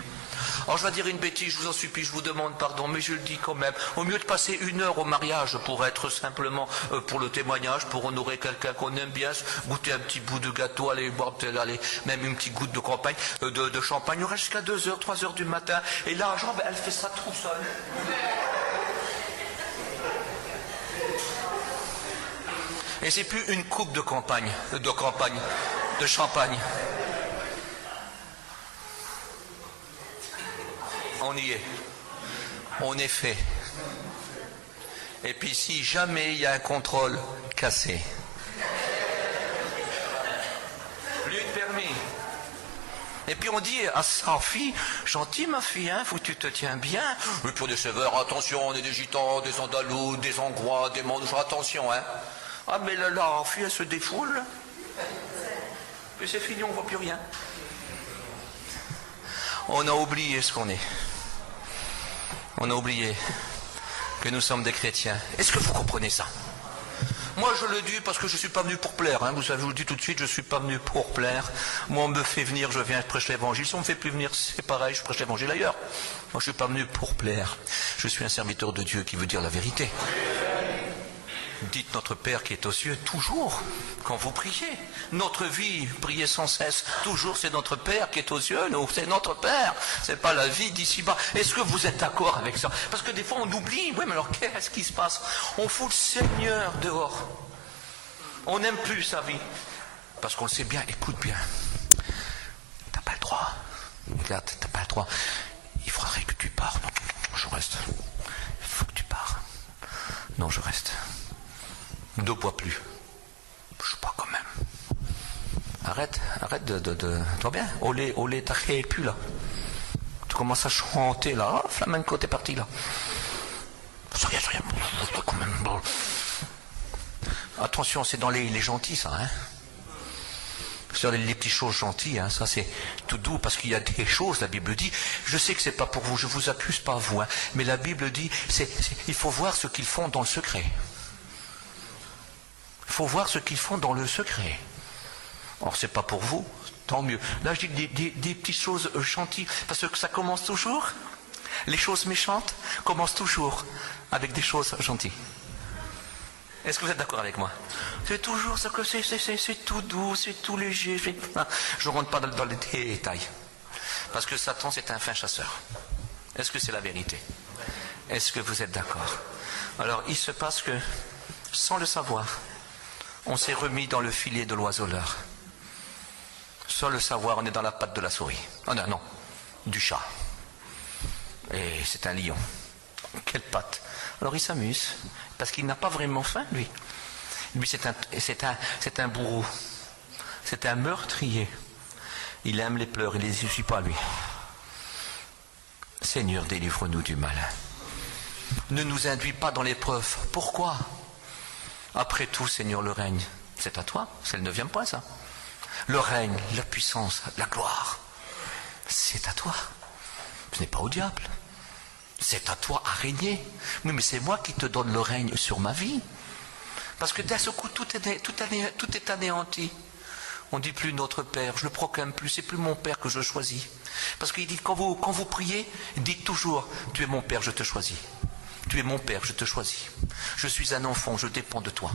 Alors je vais dire une bêtise, je vous en supplie, je vous demande pardon, mais je le dis quand même. Au mieux de passer 1 heure au mariage pour être simplement pour le témoignage, pour honorer quelqu'un qu'on aime bien, goûter un petit bout de gâteau, aller boire peut-être même une petite goutte de campagne, de champagne, on reste jusqu'à 2 heures, 3 heures du matin, et l'argent, elle fait ça tout seul. Et c'est plus une coupe de champagne. On y est. On est fait. Et puis si jamais il y a un contrôle cassé, plus de permis. Et puis on dit à sa fille, gentil ma fille, hein, faut que tu te tiens bien. Mais pour des sévères, attention, on est des gitans, des andalous, des hongrois, des mandouches, attention, hein. Ah mais là, la fille, elle se défoule. Puis c'est fini, on ne voit plus rien. On a oublié ce qu'on est. On a oublié que nous sommes des chrétiens. Est-ce que vous comprenez ça? Moi je le dis parce que je ne suis pas venu pour plaire. Hein. Vous savez, je vous le dis tout de suite, je ne suis pas venu pour plaire. Moi on me fait venir, je viens, je prêche l'évangile. Si on ne me fait plus venir, c'est pareil, je prêche l'évangile ailleurs. Moi je ne suis pas venu pour plaire. Je suis un serviteur de Dieu qui veut dire la vérité. Dites notre Père qui est aux cieux toujours quand vous priez. Notre vie, priez sans cesse. Toujours c'est notre Père qui est aux cieux. Nous, c'est notre Père. C'est pas la vie d'ici-bas. Est-ce que vous êtes d'accord avec ça? Parce que des fois on oublie. Oui, mais alors qu'est-ce qui se passe? On fout le Seigneur dehors. On n'aime plus sa vie. Parce qu'on le sait bien. Écoute bien. T'as pas le droit. Regarde, t'as pas le droit. Il faudrait que tu pars. Non, je reste. Il faut que tu pars. Non, je reste. Ne bois plus. Je bois quand même. Arrête de. Toi bien? Olé, t'as plus là. Tu commences à chanter là. Oh, flamenco, t'es parti là. Ça rien. Quand même. Bon. Attention, c'est dans les gentils ça, hein. Sur les petites choses gentilles, hein, ça c'est tout doux parce qu'il y a des choses, la Bible dit, je sais que c'est pas pour vous, je vous accuse pas vous, hein, mais la Bible dit, il faut voir ce qu'ils font dans le secret. Il faut voir ce qu'ils font dans le secret. Or, c'est pas pour vous, tant mieux. Là, je dis des petites choses gentilles, parce que ça commence toujours. Les choses méchantes commencent toujours avec des choses gentilles. Est-ce que vous êtes d'accord avec moi? C'est toujours ça que c'est tout doux, c'est tout léger. Je ne rentre pas dans les détails. Parce que Satan, c'est un fin chasseur. Est-ce que c'est la vérité? Est-ce que vous êtes d'accord? Alors, il se passe que, sans le savoir, on s'est remis dans le filet de l'oiseleur. Sans le savoir, on est dans la patte de la souris. Oh non, du chat. Et c'est un lion. Quelle patte! Alors il s'amuse, parce qu'il n'a pas vraiment faim, lui. Lui, c'est un bourreau. C'est un meurtrier. Il aime les pleurs, il ne les essuie pas, lui. Seigneur, délivre-nous du mal. Ne nous induis pas dans l'épreuve. Pourquoi? Après tout, Seigneur, le règne, c'est à toi. C'est le 9e point, ça. Le règne, la puissance, la gloire, c'est à toi. Ce n'est pas au diable. C'est à toi à régner. Oui, mais c'est moi qui te donne le règne sur ma vie. Parce que d'un seul coup, tout est anéanti. On ne dit plus notre Père, je ne le proclame plus, c'est plus mon Père que je choisis. Parce qu'il dit, quand vous priez, dites toujours, tu es mon Père, je te choisis. Tu es mon Père, je te choisis. Je suis un enfant, je dépends de toi.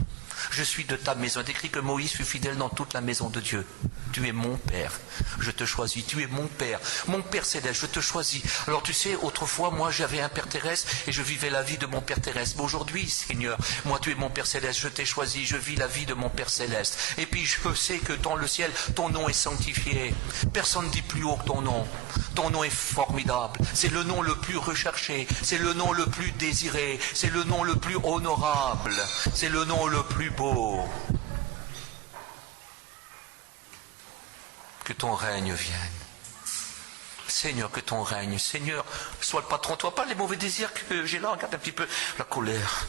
Je suis de ta maison. Il est écrit que Moïse fut fidèle dans toute la maison de Dieu. Tu es mon Père, je te choisis. Tu es mon Père céleste, je te choisis. Alors tu sais, autrefois, moi j'avais un Père terrestre et je vivais la vie de mon Père terrestre. Mais aujourd'hui, Seigneur, moi tu es mon Père céleste, je t'ai choisi, je vis la vie de mon Père céleste. Et puis je sais que dans le ciel, ton nom est sanctifié. Personne ne dit plus haut que ton nom. Ton nom est formidable. C'est le nom le plus recherché. C'est le nom le plus désiré. C'est le nom le plus honorable. C'est le nom le plus beau. Que ton règne vienne. Seigneur, que ton règne. Seigneur, sois le patron. Toi, pas les mauvais désirs que j'ai là. Regarde un petit peu la colère.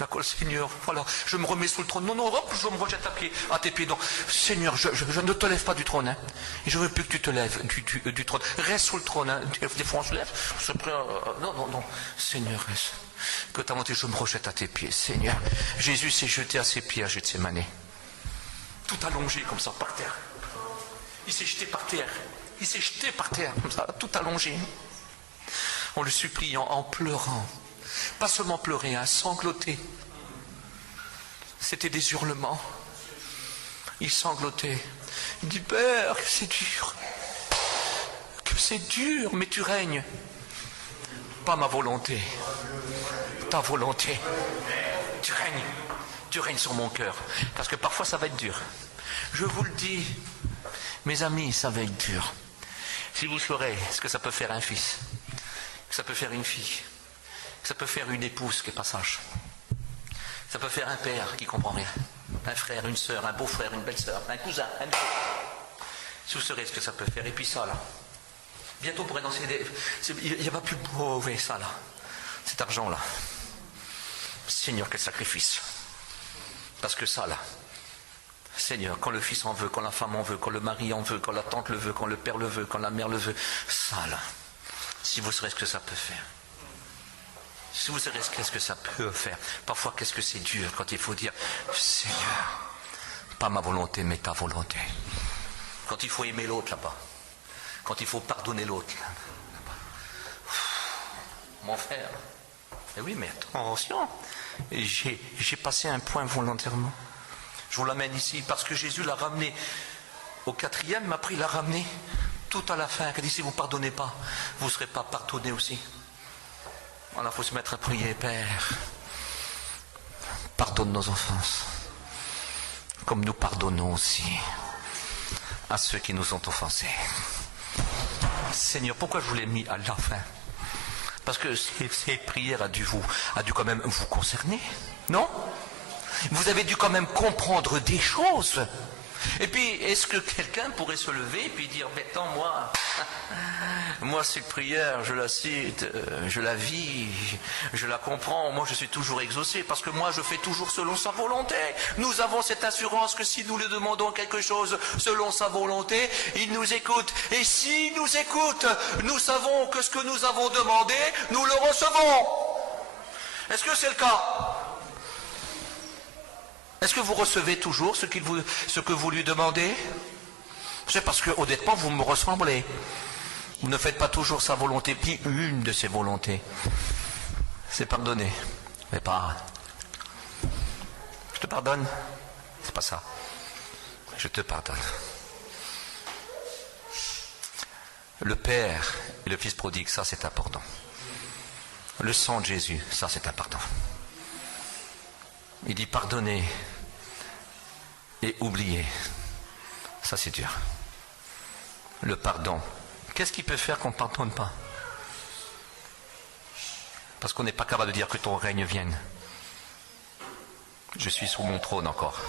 La colère, Seigneur, voilà, je me remets sous le trône. Non, hop, je me rejette à tes pieds. Non, Seigneur, je ne te lève pas du trône. Hein. Et je ne veux plus que tu te lèves du trône. Reste sous le trône. Hein. Des fois, on se lève. Non. Seigneur, reste. Que ta volonté, je me rejette à tes pieds. Seigneur, Jésus s'est jeté à ses pieds à Gethsémane. Tout allongé comme ça, par terre. Il s'est jeté par terre. Il s'est jeté par terre, comme ça, tout allongé. En le suppliant, en pleurant. Pas seulement pleurer, hein, sangloter. C'était des hurlements. Il sanglotait. Il dit, Père, que c'est dur. Que c'est dur, mais tu règnes. Pas ma volonté. Ta volonté. Tu règnes. Tu règnes sur mon cœur. Parce que parfois ça va être dur. Je vous le dis, mes amis, ça va être dur. Si vous saurez ce que ça peut faire un fils, que ça peut faire une fille, que ça peut faire une épouse qui n'est pas sage, ça peut faire un père qui ne comprend rien, un frère, une sœur, un beau-frère, une belle-sœur, un cousin, un neveu. Si vous saurez ce que ça peut faire, et puis ça là, bientôt pour annoncer il n'y a pas plus mauvais ça là, cet argent là. Seigneur, quel sacrifice. Parce que ça là, Seigneur, quand le fils en veut, quand la femme en veut, quand le mari en veut, quand la tante le veut, quand le père le veut, quand la mère le veut, ça là, si vous saurez ce que ça peut faire. Si vous saurez ce que ça peut faire. Parfois, qu'est-ce que c'est dur quand il faut dire, Seigneur, pas ma volonté, mais ta volonté. Quand il faut aimer l'autre là-bas. Quand il faut pardonner l'autre là-bas. Mon frère, Eh oui, mais attention, j'ai passé un point volontairement. Je vous l'amène ici parce que Jésus l'a ramené au 4e, mais après il l'a ramené tout à la fin. Il a dit, si vous ne pardonnez pas, vous ne serez pas pardonné aussi. Alors il faut se mettre à prier, Père, pardonne nos offenses, comme nous pardonnons aussi à ceux qui nous ont offensés. Seigneur, pourquoi je vous l'ai mis à la fin? Parce que ces prières a dû quand même vous concerner, non? Vous avez dû quand même comprendre des choses. Et puis, est-ce que quelqu'un pourrait se lever et puis dire, mais attends, moi cette prière, je la cite, je la vis, je la comprends, moi je suis toujours exaucé, parce que moi je fais toujours selon sa volonté. Nous avons cette assurance que si nous lui demandons quelque chose selon sa volonté, il nous écoute. Et s'il nous écoute, nous savons que ce que nous avons demandé, nous le recevons. Est-ce que c'est le cas? Est-ce que vous recevez toujours ce que vous lui demandez? C'est parce que, honnêtement, vous me ressemblez. Vous ne faites pas toujours sa volonté, puis une de ses volontés. C'est pardonner. Mais pas. Je te pardonne. C'est pas ça. Je te pardonne. Le Père et le Fils prodigue, ça c'est important. Le sang de Jésus, ça c'est important. Il dit pardonner et oublier. Ça c'est dur. Le pardon. Qu'est-ce qui peut faire qu'on ne pardonne pas? Parce qu'on n'est pas capable de dire que ton règne vienne. Je suis sous mon trône encore.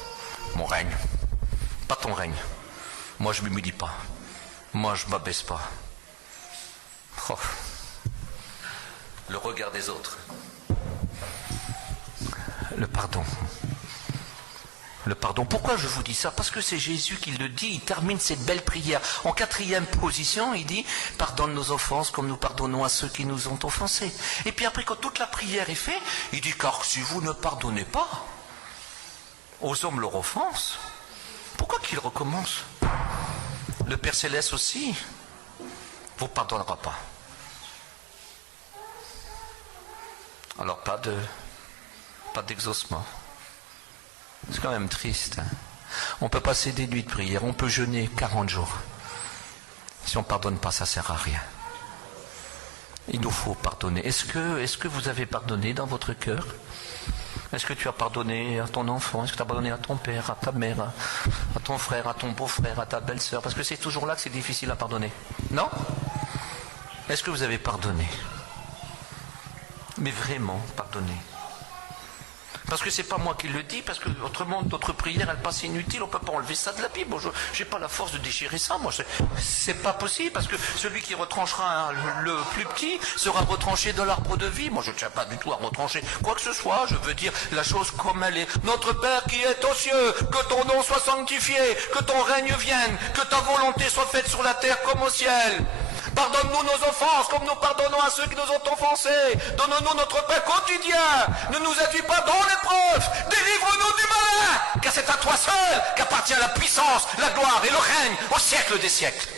Mon règne. Pas ton règne. Moi je ne m'humilie pas. Moi je ne m'abaisse pas. Oh. Le regard des autres. Le pardon. Le pardon. Pourquoi je vous dis ça? Parce que c'est Jésus qui le dit. Il termine cette belle prière. En 4e position, il dit « Pardonne nos offenses comme nous pardonnons à ceux qui nous ont offensés. » Et puis après, quand toute la prière est faite, il dit « Car si vous ne pardonnez pas aux hommes leur offense, pourquoi qu'il recommence? Le Père Céleste aussi vous pardonnera pas. » Alors pas d'exaucement. C'est quand même triste. Hein. On peut passer des nuits de prière, on peut jeûner 40 jours. Si on ne pardonne pas, ça ne sert à rien. Il nous faut pardonner. Est-ce que vous avez pardonné dans votre cœur? Est-ce que tu as pardonné à ton enfant? Est-ce que tu as pardonné à ton père, à ta mère, à ton frère, à ton beau-frère, à ta belle-sœur? Parce que c'est toujours là que c'est difficile à pardonner. Non? Est-ce que vous avez pardonné? Mais vraiment pardonner. Parce que c'est pas moi qui le dis, parce que autrement notre prière elle passe inutile, on peut pas enlever ça de la Bible. Je n'ai pas la force de déchirer ça, moi. C'est pas possible, parce que celui qui retranchera le plus petit sera retranché de l'arbre de vie. Moi je ne tiens pas du tout à retrancher quoi que ce soit, je veux dire la chose comme elle est. Notre Père qui est aux cieux, que ton nom soit sanctifié, que ton règne vienne, que ta volonté soit faite sur la terre comme au ciel. Pardonne-nous nos offenses comme nous pardonnons à ceux qui nous ont offensés. Donne-nous notre pain quotidien. Ne nous induis pas dans l'épreuve. Délivre-nous du malin. Car c'est à toi seul qu'appartient la puissance, la gloire et le règne au siècle des siècles.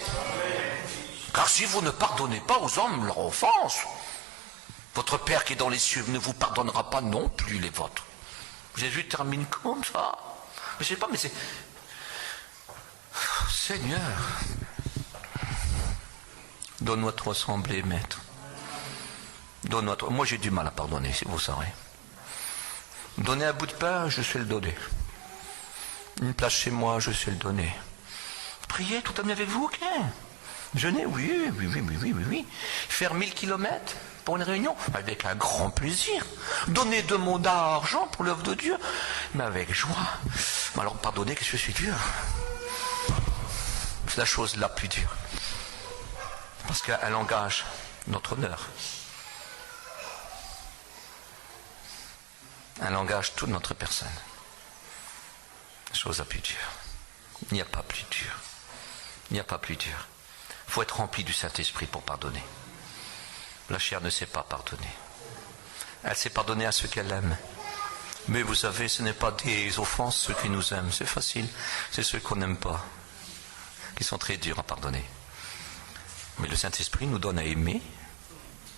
Car si vous ne pardonnez pas aux hommes leurs offenses, votre Père qui est dans les cieux ne vous pardonnera pas non plus les vôtres. Jésus termine comme ça. Je ne sais pas, mais c'est... Seigneur... Donne-moi de ressembler, maître. Donne-moi de... Moi, j'ai du mal à pardonner, si vous saurez. Donner un bout de pain, je sais le donner. Une place chez moi, je sais le donner. Prier tout ami avec vous, ok. Jeûner, oui. Faire 1000 kilomètres pour une réunion, avec un grand plaisir. Donner de mon argent pour l'œuvre de Dieu, mais avec joie. Alors, pardonnez que je suis dur. C'est la chose la plus dure. Parce qu'elle engage notre honneur. Elle engage toute notre personne. Chose la plus dure. Il n'y a pas plus dur. Il n'y a pas plus dur. Il faut être rempli du Saint-Esprit pour pardonner. La chair ne sait pas pardonner. Elle sait pardonner à ceux qu'elle aime. Mais vous savez, ce n'est pas des offenses ceux qui nous aiment. C'est facile. C'est ceux qu'on n'aime pas. Qui sont très durs à pardonner. Mais le Saint-Esprit nous donne à aimer,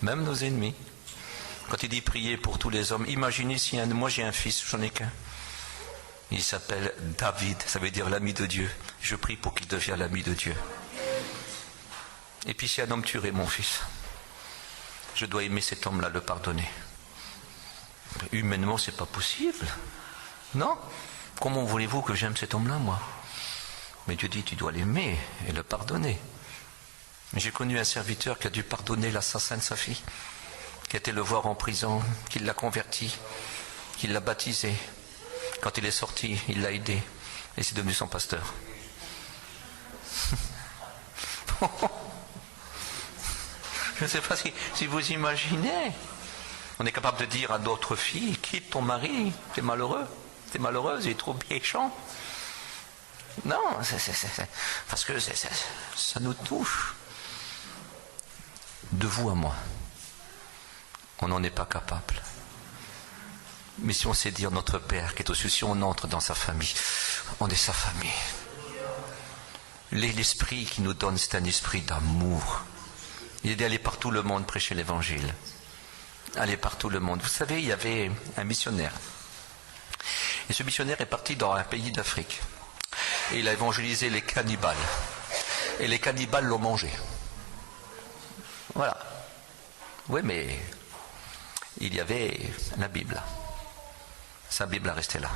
même nos ennemis. Quand il dit prier pour tous les hommes, imaginez si moi j'ai un fils, j'en ai qu'un. Il s'appelle David, ça veut dire l'ami de Dieu. Je prie pour qu'il devienne l'ami de Dieu. Et puis si un homme tuerait mon fils, je dois aimer cet homme-là, le pardonner. Humainement, c'est pas possible. Non? Comment voulez-vous que j'aime cet homme-là, moi? Mais Dieu dit, tu dois l'aimer et le pardonner. J'ai connu un serviteur qui a dû pardonner l'assassin de sa fille, qui a été le voir en prison, qui l'a converti, qui l'a baptisé. Quand il est sorti, il l'a aidé et c'est devenu son pasteur. Je ne sais pas si vous imaginez. On est capable de dire à d'autres filles, quitte ton mari, t'es malheureux, t'es malheureuse, il est trop méchant. Non, parce que ça nous touche. De vous à moi, on n'en est pas capable. Mais si on sait dire notre Père qui est aux cieux, si on entre dans sa famille, on est sa famille. L'esprit qui nous donne, c'est un esprit d'amour. Il est d'aller partout le monde prêcher l'évangile. Aller partout le monde. Vous savez, il y avait un missionnaire. Et ce missionnaire est parti dans un pays d'Afrique. Et il a évangélisé les cannibales. Et les cannibales l'ont mangé. Voilà. Oui, mais il y avait la Bible. Sa Bible a resté là.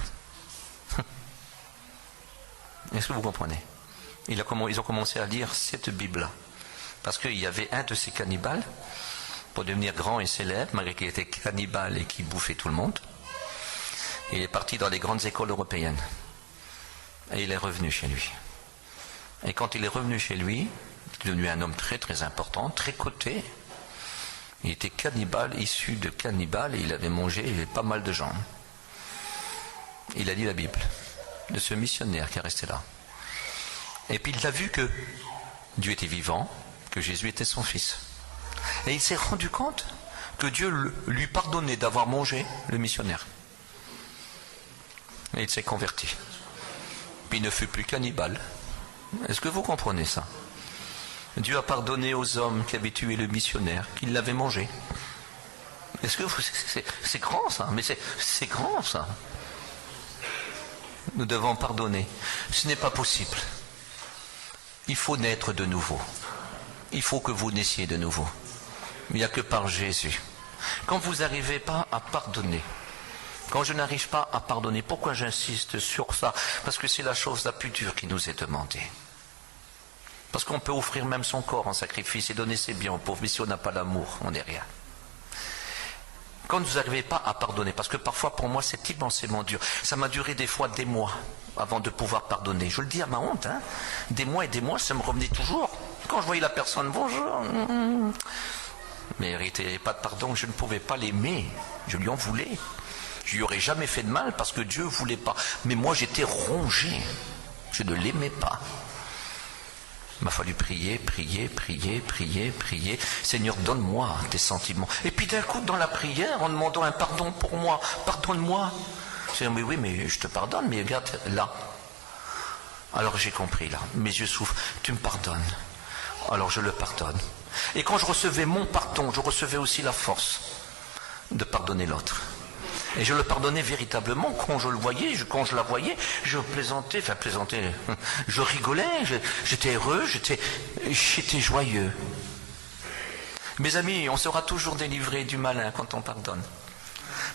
Est-ce que vous comprenez? Ils ont commencé à lire cette Bible-là. Parce qu'il y avait un de ces cannibales, pour devenir grand et célèbre, malgré qu'il était cannibale et qu'il bouffait tout le monde. Il est parti dans les grandes écoles européennes. Et il est revenu chez lui. Et quand il est revenu chez lui, il est devenu un homme très très important, très coté. Il était cannibale, issu de cannibale, et il avait mangé pas mal de gens. Il a lu la Bible, de ce missionnaire qui est resté là. Et puis il a vu que Dieu était vivant, que Jésus était son fils. Et il s'est rendu compte que Dieu lui pardonnait d'avoir mangé le missionnaire. Et il s'est converti. Puis il ne fut plus cannibale. Est-ce que vous comprenez ça? Dieu a pardonné aux hommes qui avaient tué le missionnaire, qui l'avaient mangé. Est-ce que c'est grand ça? Mais c'est grand ça. Nous devons pardonner. Ce n'est pas possible. Il faut naître de nouveau. Il faut que vous naissiez de nouveau. Il n'y a que par Jésus. Quand vous n'arrivez pas à pardonner, quand je n'arrive pas à pardonner, pourquoi j'insiste sur ça? Parce que c'est la chose la plus dure qui nous est demandée. Parce qu'on peut offrir même son corps en sacrifice et donner ses biens aux pauvres, mais si on n'a pas l'amour, on n'est rien. Quand vous n'arrivez pas à pardonner, parce que parfois pour moi c'est immensément dur, ça m'a duré des fois des mois avant de pouvoir pardonner. Je le dis à ma honte, hein. Des mois et des mois, ça me revenait toujours. Quand je voyais la personne, bonjour. Mais il ne méritait pas de pardon, je ne pouvais pas l'aimer, je lui en voulais. Je lui aurais jamais fait de mal parce que Dieu ne voulait pas. Mais moi j'étais rongé, je ne l'aimais pas. Il m'a fallu prier, prier, prier, prier, prier. Seigneur, donne-moi tes sentiments. Et puis d'un coup, dans la prière, en demandant un pardon pour moi, pardonne-moi. Seigneur, mais oui, mais je te pardonne, mais regarde là. Alors j'ai compris là, mes yeux souffrent, tu me pardonnes. Alors je le pardonne. Et quand je recevais mon pardon, je recevais aussi la force de pardonner l'autre. Et je le pardonnais véritablement quand je le voyais, quand je la voyais, je plaisantais, je rigolais, j'étais heureux, j'étais joyeux. Mes amis, on sera toujours délivré du malin quand on pardonne.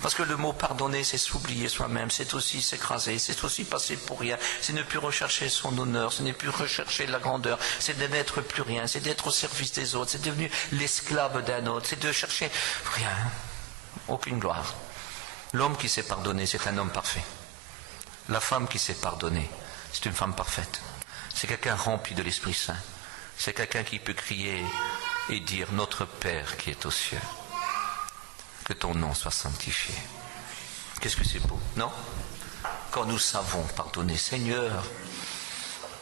Parce que le mot pardonner, c'est s'oublier soi-même, c'est aussi s'écraser, c'est aussi passer pour rien, c'est ne plus rechercher son honneur, ce n'est plus rechercher la grandeur, c'est de n'être plus rien, c'est d'être au service des autres, c'est devenu l'esclave d'un autre, c'est de chercher rien, aucune gloire. L'homme qui sait pardonner, c'est un homme parfait. La femme qui sait pardonner, c'est une femme parfaite. C'est quelqu'un rempli de l'Esprit Saint. C'est quelqu'un qui peut crier et dire « Notre Père qui est aux cieux, que ton nom soit sanctifié. » Qu'est-ce que c'est beau, non? Quand nous savons pardonner, Seigneur,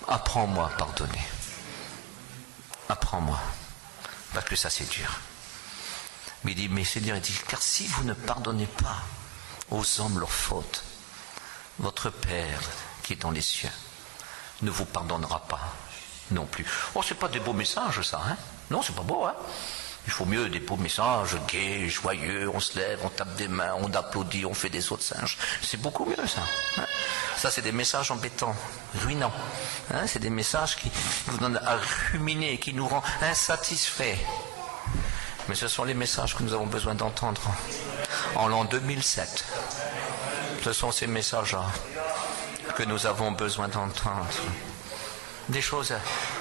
apprends-moi à pardonner. Apprends-moi, parce que ça c'est dur. Mais il dit, mais Seigneur, il dit, car si vous ne pardonnez pas aux hommes leurs fautes, votre Père qui est dans les cieux ne vous pardonnera pas non plus. Oh, c'est pas des beaux messages ça, hein? Non, c'est pas beau, hein? Il faut mieux des beaux messages, gais, joyeux, on se lève, on tape des mains, on applaudit, on fait des sauts de singe. C'est beaucoup mieux ça. Hein. Ça, c'est des messages embêtants, ruinants. Hein, c'est des messages qui nous donnent à ruminer, qui nous rendent insatisfaits. Mais ce sont les messages que nous avons besoin d'entendre en l'an 2007. Ce sont ces messages-là que nous avons besoin d'entendre. Des choses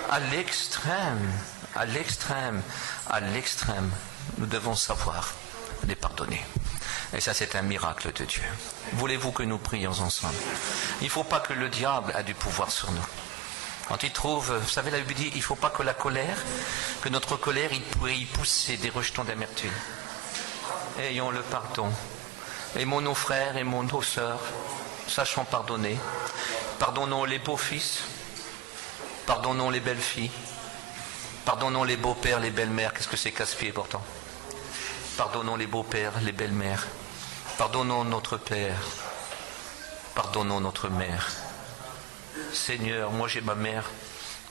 à l'extrême, à l'extrême, à l'extrême. Nous devons savoir les pardonner. Et ça, c'est un miracle de Dieu. Voulez-vous que nous prions ensemble? Il ne faut pas que le diable ait du pouvoir sur nous. Quand il trouve, vous savez, la Bible dit, il ne faut pas que la colère, que notre colère, il pourrait y pousser des rejetons d'amertume. Ayons le pardon. Aimons nos frères, aimons nos sœurs, sachons pardonner. Pardonnons les beaux-fils, pardonnons les belles-filles, pardonnons les beaux-pères, les belles-mères. Qu'est-ce que c'est casse-pied pourtant? Pardonnons les beaux-pères, les belles-mères. Pardonnons notre père. Pardonnons notre mère. Seigneur, moi j'ai ma mère,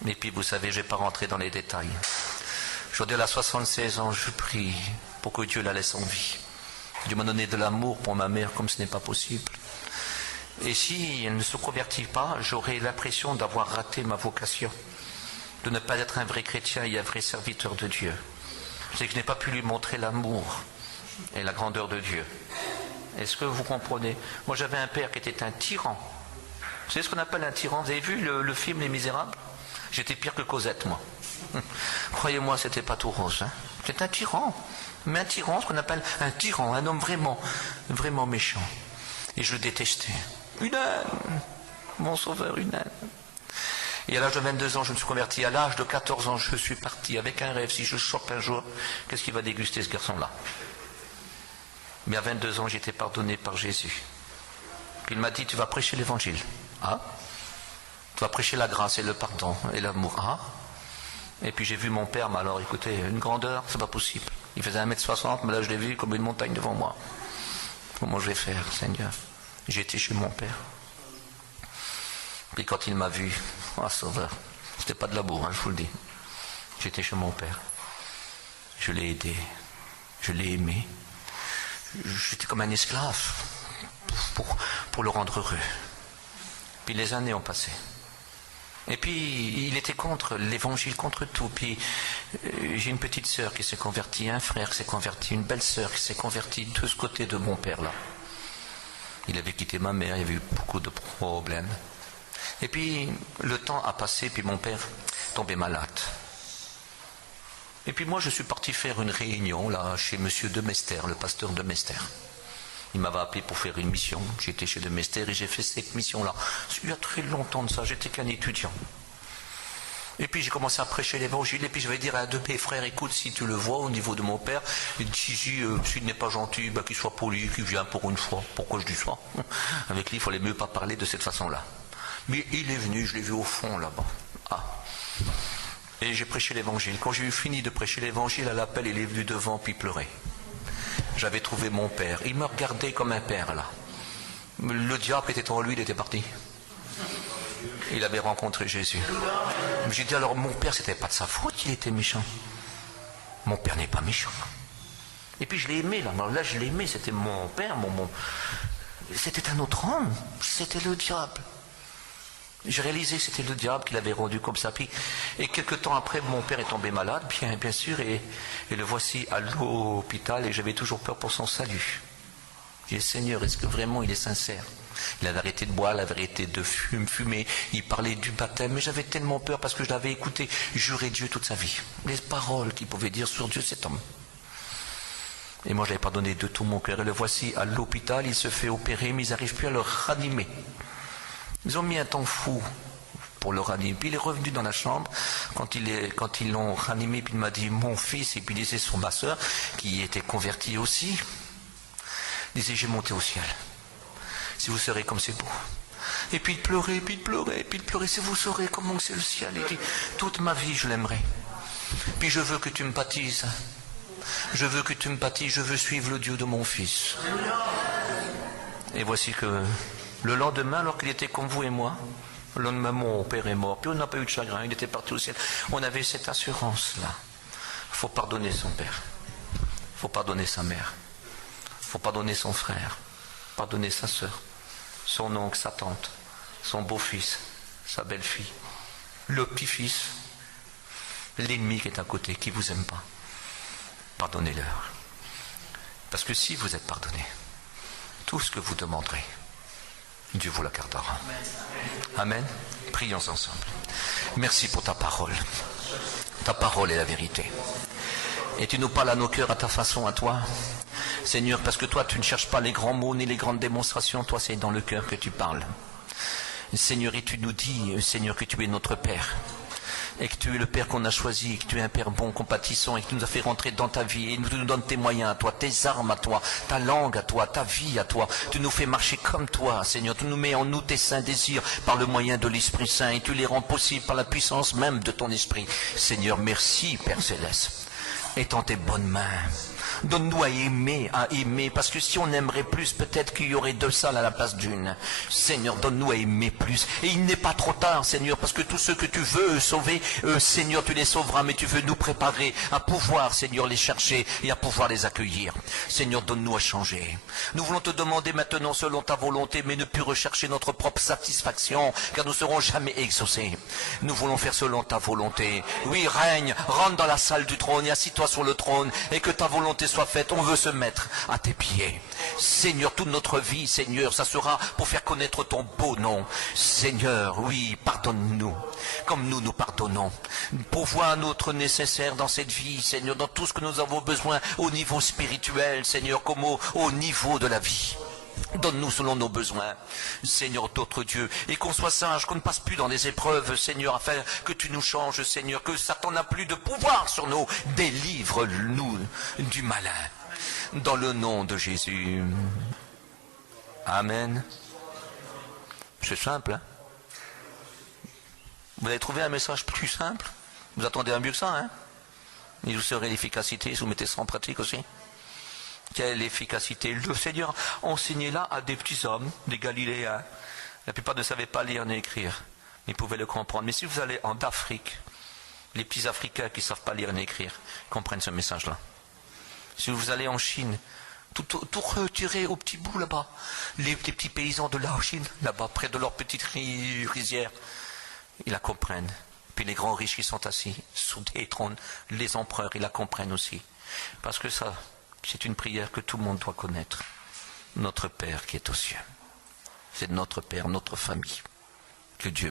mais puis vous savez, je ne vais pas rentrer dans les détails. Aujourd'hui, elle a 76 ans, je prie pour que Dieu la laisse en vie. Dieu m'a donné de l'amour pour ma mère comme ce n'est pas possible. Et si elle ne se convertit pas, j'aurai l'impression d'avoir raté ma vocation, de ne pas être un vrai chrétien et un vrai serviteur de Dieu. C'est que je n'ai pas pu lui montrer l'amour et la grandeur de Dieu. Est-ce que vous comprenez? Moi j'avais un père qui était un tyran. Vous savez ce qu'on appelle un tyran? Vous avez vu le film Les Misérables? J'étais pire que Cosette, moi. Croyez-moi, c'était pas tout rose. Hein. C'est un tyran. Mais un tyran, ce qu'on appelle un tyran, un homme vraiment, vraiment méchant. Et je le détestais. Une âne, mon sauveur, une âne. Et à l'âge de 22 ans, je me suis converti. À l'âge de 14 ans, je suis parti avec un rêve. Si je chope un jour, qu'est-ce qu'il va déguster ce garçon-là? Mais à 22 ans, j'étais pardonné par Jésus. Puis il m'a dit, tu vas prêcher l'évangile. Ah, tu vas prêcher la grâce et le pardon et l'amour. Ah. Et puis j'ai vu mon père, mais alors écoutez, une grandeur, c'est pas possible. Il faisait 1m60, mais là je l'ai vu comme une montagne devant moi. Comment je vais faire, Seigneur? J'ai été chez mon père. Puis quand il m'a vu, ah sauveur, c'était pas de l'amour, hein, je vous le dis. J'étais chez mon père. Je l'ai aidé, je l'ai aimé. J'étais comme un esclave pour le rendre heureux. Puis les années ont passé. Et puis il était contre l'évangile, contre tout. Puis j'ai une petite sœur qui s'est convertie, un frère qui s'est converti, une belle sœur qui s'est convertie de ce côté de mon père là. Il avait quitté ma mère, il y avait eu beaucoup de problèmes. Et puis le temps a passé, puis mon père tombait malade. Et puis moi je suis parti faire une réunion là chez monsieur de Mester, le pasteur de Mester. Il m'avait appelé pour faire une mission. J'étais chez de Mester et j'ai fait cette mission-là. Il y a très longtemps de ça, j'étais qu'un étudiant. Et puis j'ai commencé à prêcher l'évangile, et puis je vais dire à un de mes frères, écoute, si tu le vois au niveau de mon père, il dit, s'il n'est pas gentil, ben, qu'il soit poli, qu'il vienne pour une fois. Pourquoi je dis ça? Avec lui, il fallait mieux pas parler de cette façon-là. Mais il est venu, je l'ai vu au fond là-bas. Ah. Et j'ai prêché l'évangile. Quand j'ai eu fini de prêcher l'évangile, à l'appel, il est venu devant, puis il pleurait. J'avais trouvé mon père. Il me regardait comme un père là. Le diable était en lui, il était parti. Il avait rencontré Jésus. J'ai dit alors, mon père, c'était pas de sa faute qu'il était méchant. Mon père n'est pas méchant. Et puis je l'ai aimé là. Là, je l'ai aimé. C'était mon père, c'était un autre homme. C'était le diable. J'ai réalisé que c'était le diable qui l'avait rendu comme ça. Puis, et quelques temps après, mon père est tombé malade, bien sûr, et le voici à l'hôpital, et j'avais toujours peur pour son salut. J'ai dit, Seigneur, est-ce que vraiment il est sincère? Il avait arrêté de boire, il avait arrêté de fumer, il parlait du baptême, mais j'avais tellement peur parce que je l'avais écouté jurer Dieu toute sa vie. Les paroles qu'il pouvait dire sur Dieu, cet homme. Et moi, je l'avais pardonné de tout mon cœur. Et le voici à l'hôpital, il se fait opérer, mais ils n'arrivent plus à le ranimer. Ils ont mis un temps fou pour le ranimer. Puis il est revenu dans la chambre, quand ils l'ont ranimé, puis il m'a dit, mon fils, et puis il disait sur ma soeur, qui était convertie aussi, il disait, j'ai monté au ciel. Si vous serez comme c'est beau. Et puis il pleurait, puis il pleurait, puis il pleurait, si vous saurez comment c'est le ciel. Il dit, toute ma vie je l'aimerai. Puis je veux que tu me baptises. Je veux que tu me baptises, je veux suivre le Dieu de mon fils. Et voici que le lendemain, alors qu'il était comme vous et moi, le lendemain, mon père est mort, puis on n'a pas eu de chagrin, il était parti au ciel. On avait cette assurance-là. Il faut pardonner son père. Il faut pardonner sa mère. Il faut pardonner son frère. Pardonner sa sœur. Son oncle, sa tante. Son beau-fils. Sa belle-fille. Le petit-fils. L'ennemi qui est à côté, qui ne vous aime pas. Pardonnez-leur. Parce que si vous êtes pardonné, tout ce que vous demanderez, Dieu vous l'accordera. Amen. Prions ensemble. Merci pour ta parole. Ta parole est la vérité. Et tu nous parles à nos cœurs à ta façon, à toi. Seigneur, parce que toi, tu ne cherches pas les grands mots ni les grandes démonstrations. Toi, c'est dans le cœur que tu parles. Seigneur, et tu nous dis, Seigneur, que tu es notre Père. Et que tu es le Père qu'on a choisi, et que tu es un Père bon, compatissant, et que tu nous as fait rentrer dans ta vie, et tu nous donnes tes moyens à toi, tes armes à toi, ta langue à toi, ta vie à toi. Tu nous fais marcher comme toi, Seigneur. Tu nous mets en nous tes saints désirs par le moyen de l'Esprit Saint, et tu les rends possibles par la puissance même de ton Esprit. Seigneur, merci, Père Céleste. Étends tes bonnes mains. Donne-nous à aimer, parce que si on aimerait plus, peut-être qu'il y aurait deux salles à la place d'une. Seigneur, donne-nous à aimer plus. Et il n'est pas trop tard, Seigneur, parce que tous ceux que tu veux sauver, Seigneur, tu les sauveras, mais tu veux nous préparer à pouvoir, Seigneur, les chercher et à pouvoir les accueillir. Seigneur, donne-nous à changer. Nous voulons te demander maintenant selon ta volonté, mais ne plus rechercher notre propre satisfaction, car nous ne serons jamais exaucés. Nous voulons faire selon ta volonté. Oui, règne, rentre dans la salle du trône et assis-toi sur le trône, et que ta volonté soit faite. On veut se mettre à tes pieds. Seigneur, toute notre vie, Seigneur, ça sera pour faire connaître ton beau nom. Seigneur, oui, pardonne-nous, comme nous pardonnons. Pourvois notre nécessaire dans cette vie, Seigneur, dans tout ce que nous avons besoin au niveau spirituel, Seigneur, comme au niveau de la vie. Donne-nous selon nos besoins, Seigneur, d'autres dieux, et qu'on soit sage, qu'on ne passe plus dans des épreuves, Seigneur, afin que tu nous changes, Seigneur, que Satan n'a plus de pouvoir sur nous. Délivre-nous du malin, dans le nom de Jésus. Amen. C'est simple, hein? Vous avez trouvé un message plus simple? Vous attendez un mieux que ça, hein? Et vous saurez l'efficacité, si vous mettez ça en pratique aussi. Quelle efficacité. Le Seigneur enseignait là à des petits hommes, des Galiléens. La plupart ne savaient pas lire ni écrire, mais ils pouvaient le comprendre. Mais si vous allez en Afrique, les petits Africains qui ne savent pas lire ni écrire comprennent ce message-là. Si vous allez en Chine, tout retiré au petit bout là-bas, les petits paysans de la Chine, là-bas, près de leur petite rizière, ils la comprennent. Puis les grands riches qui sont assis sous des trônes, les empereurs, ils la comprennent aussi. Parce que ça, c'est une prière que tout le monde doit connaître. Notre Père qui est aux cieux. C'est notre Père, notre famille. Que Dieu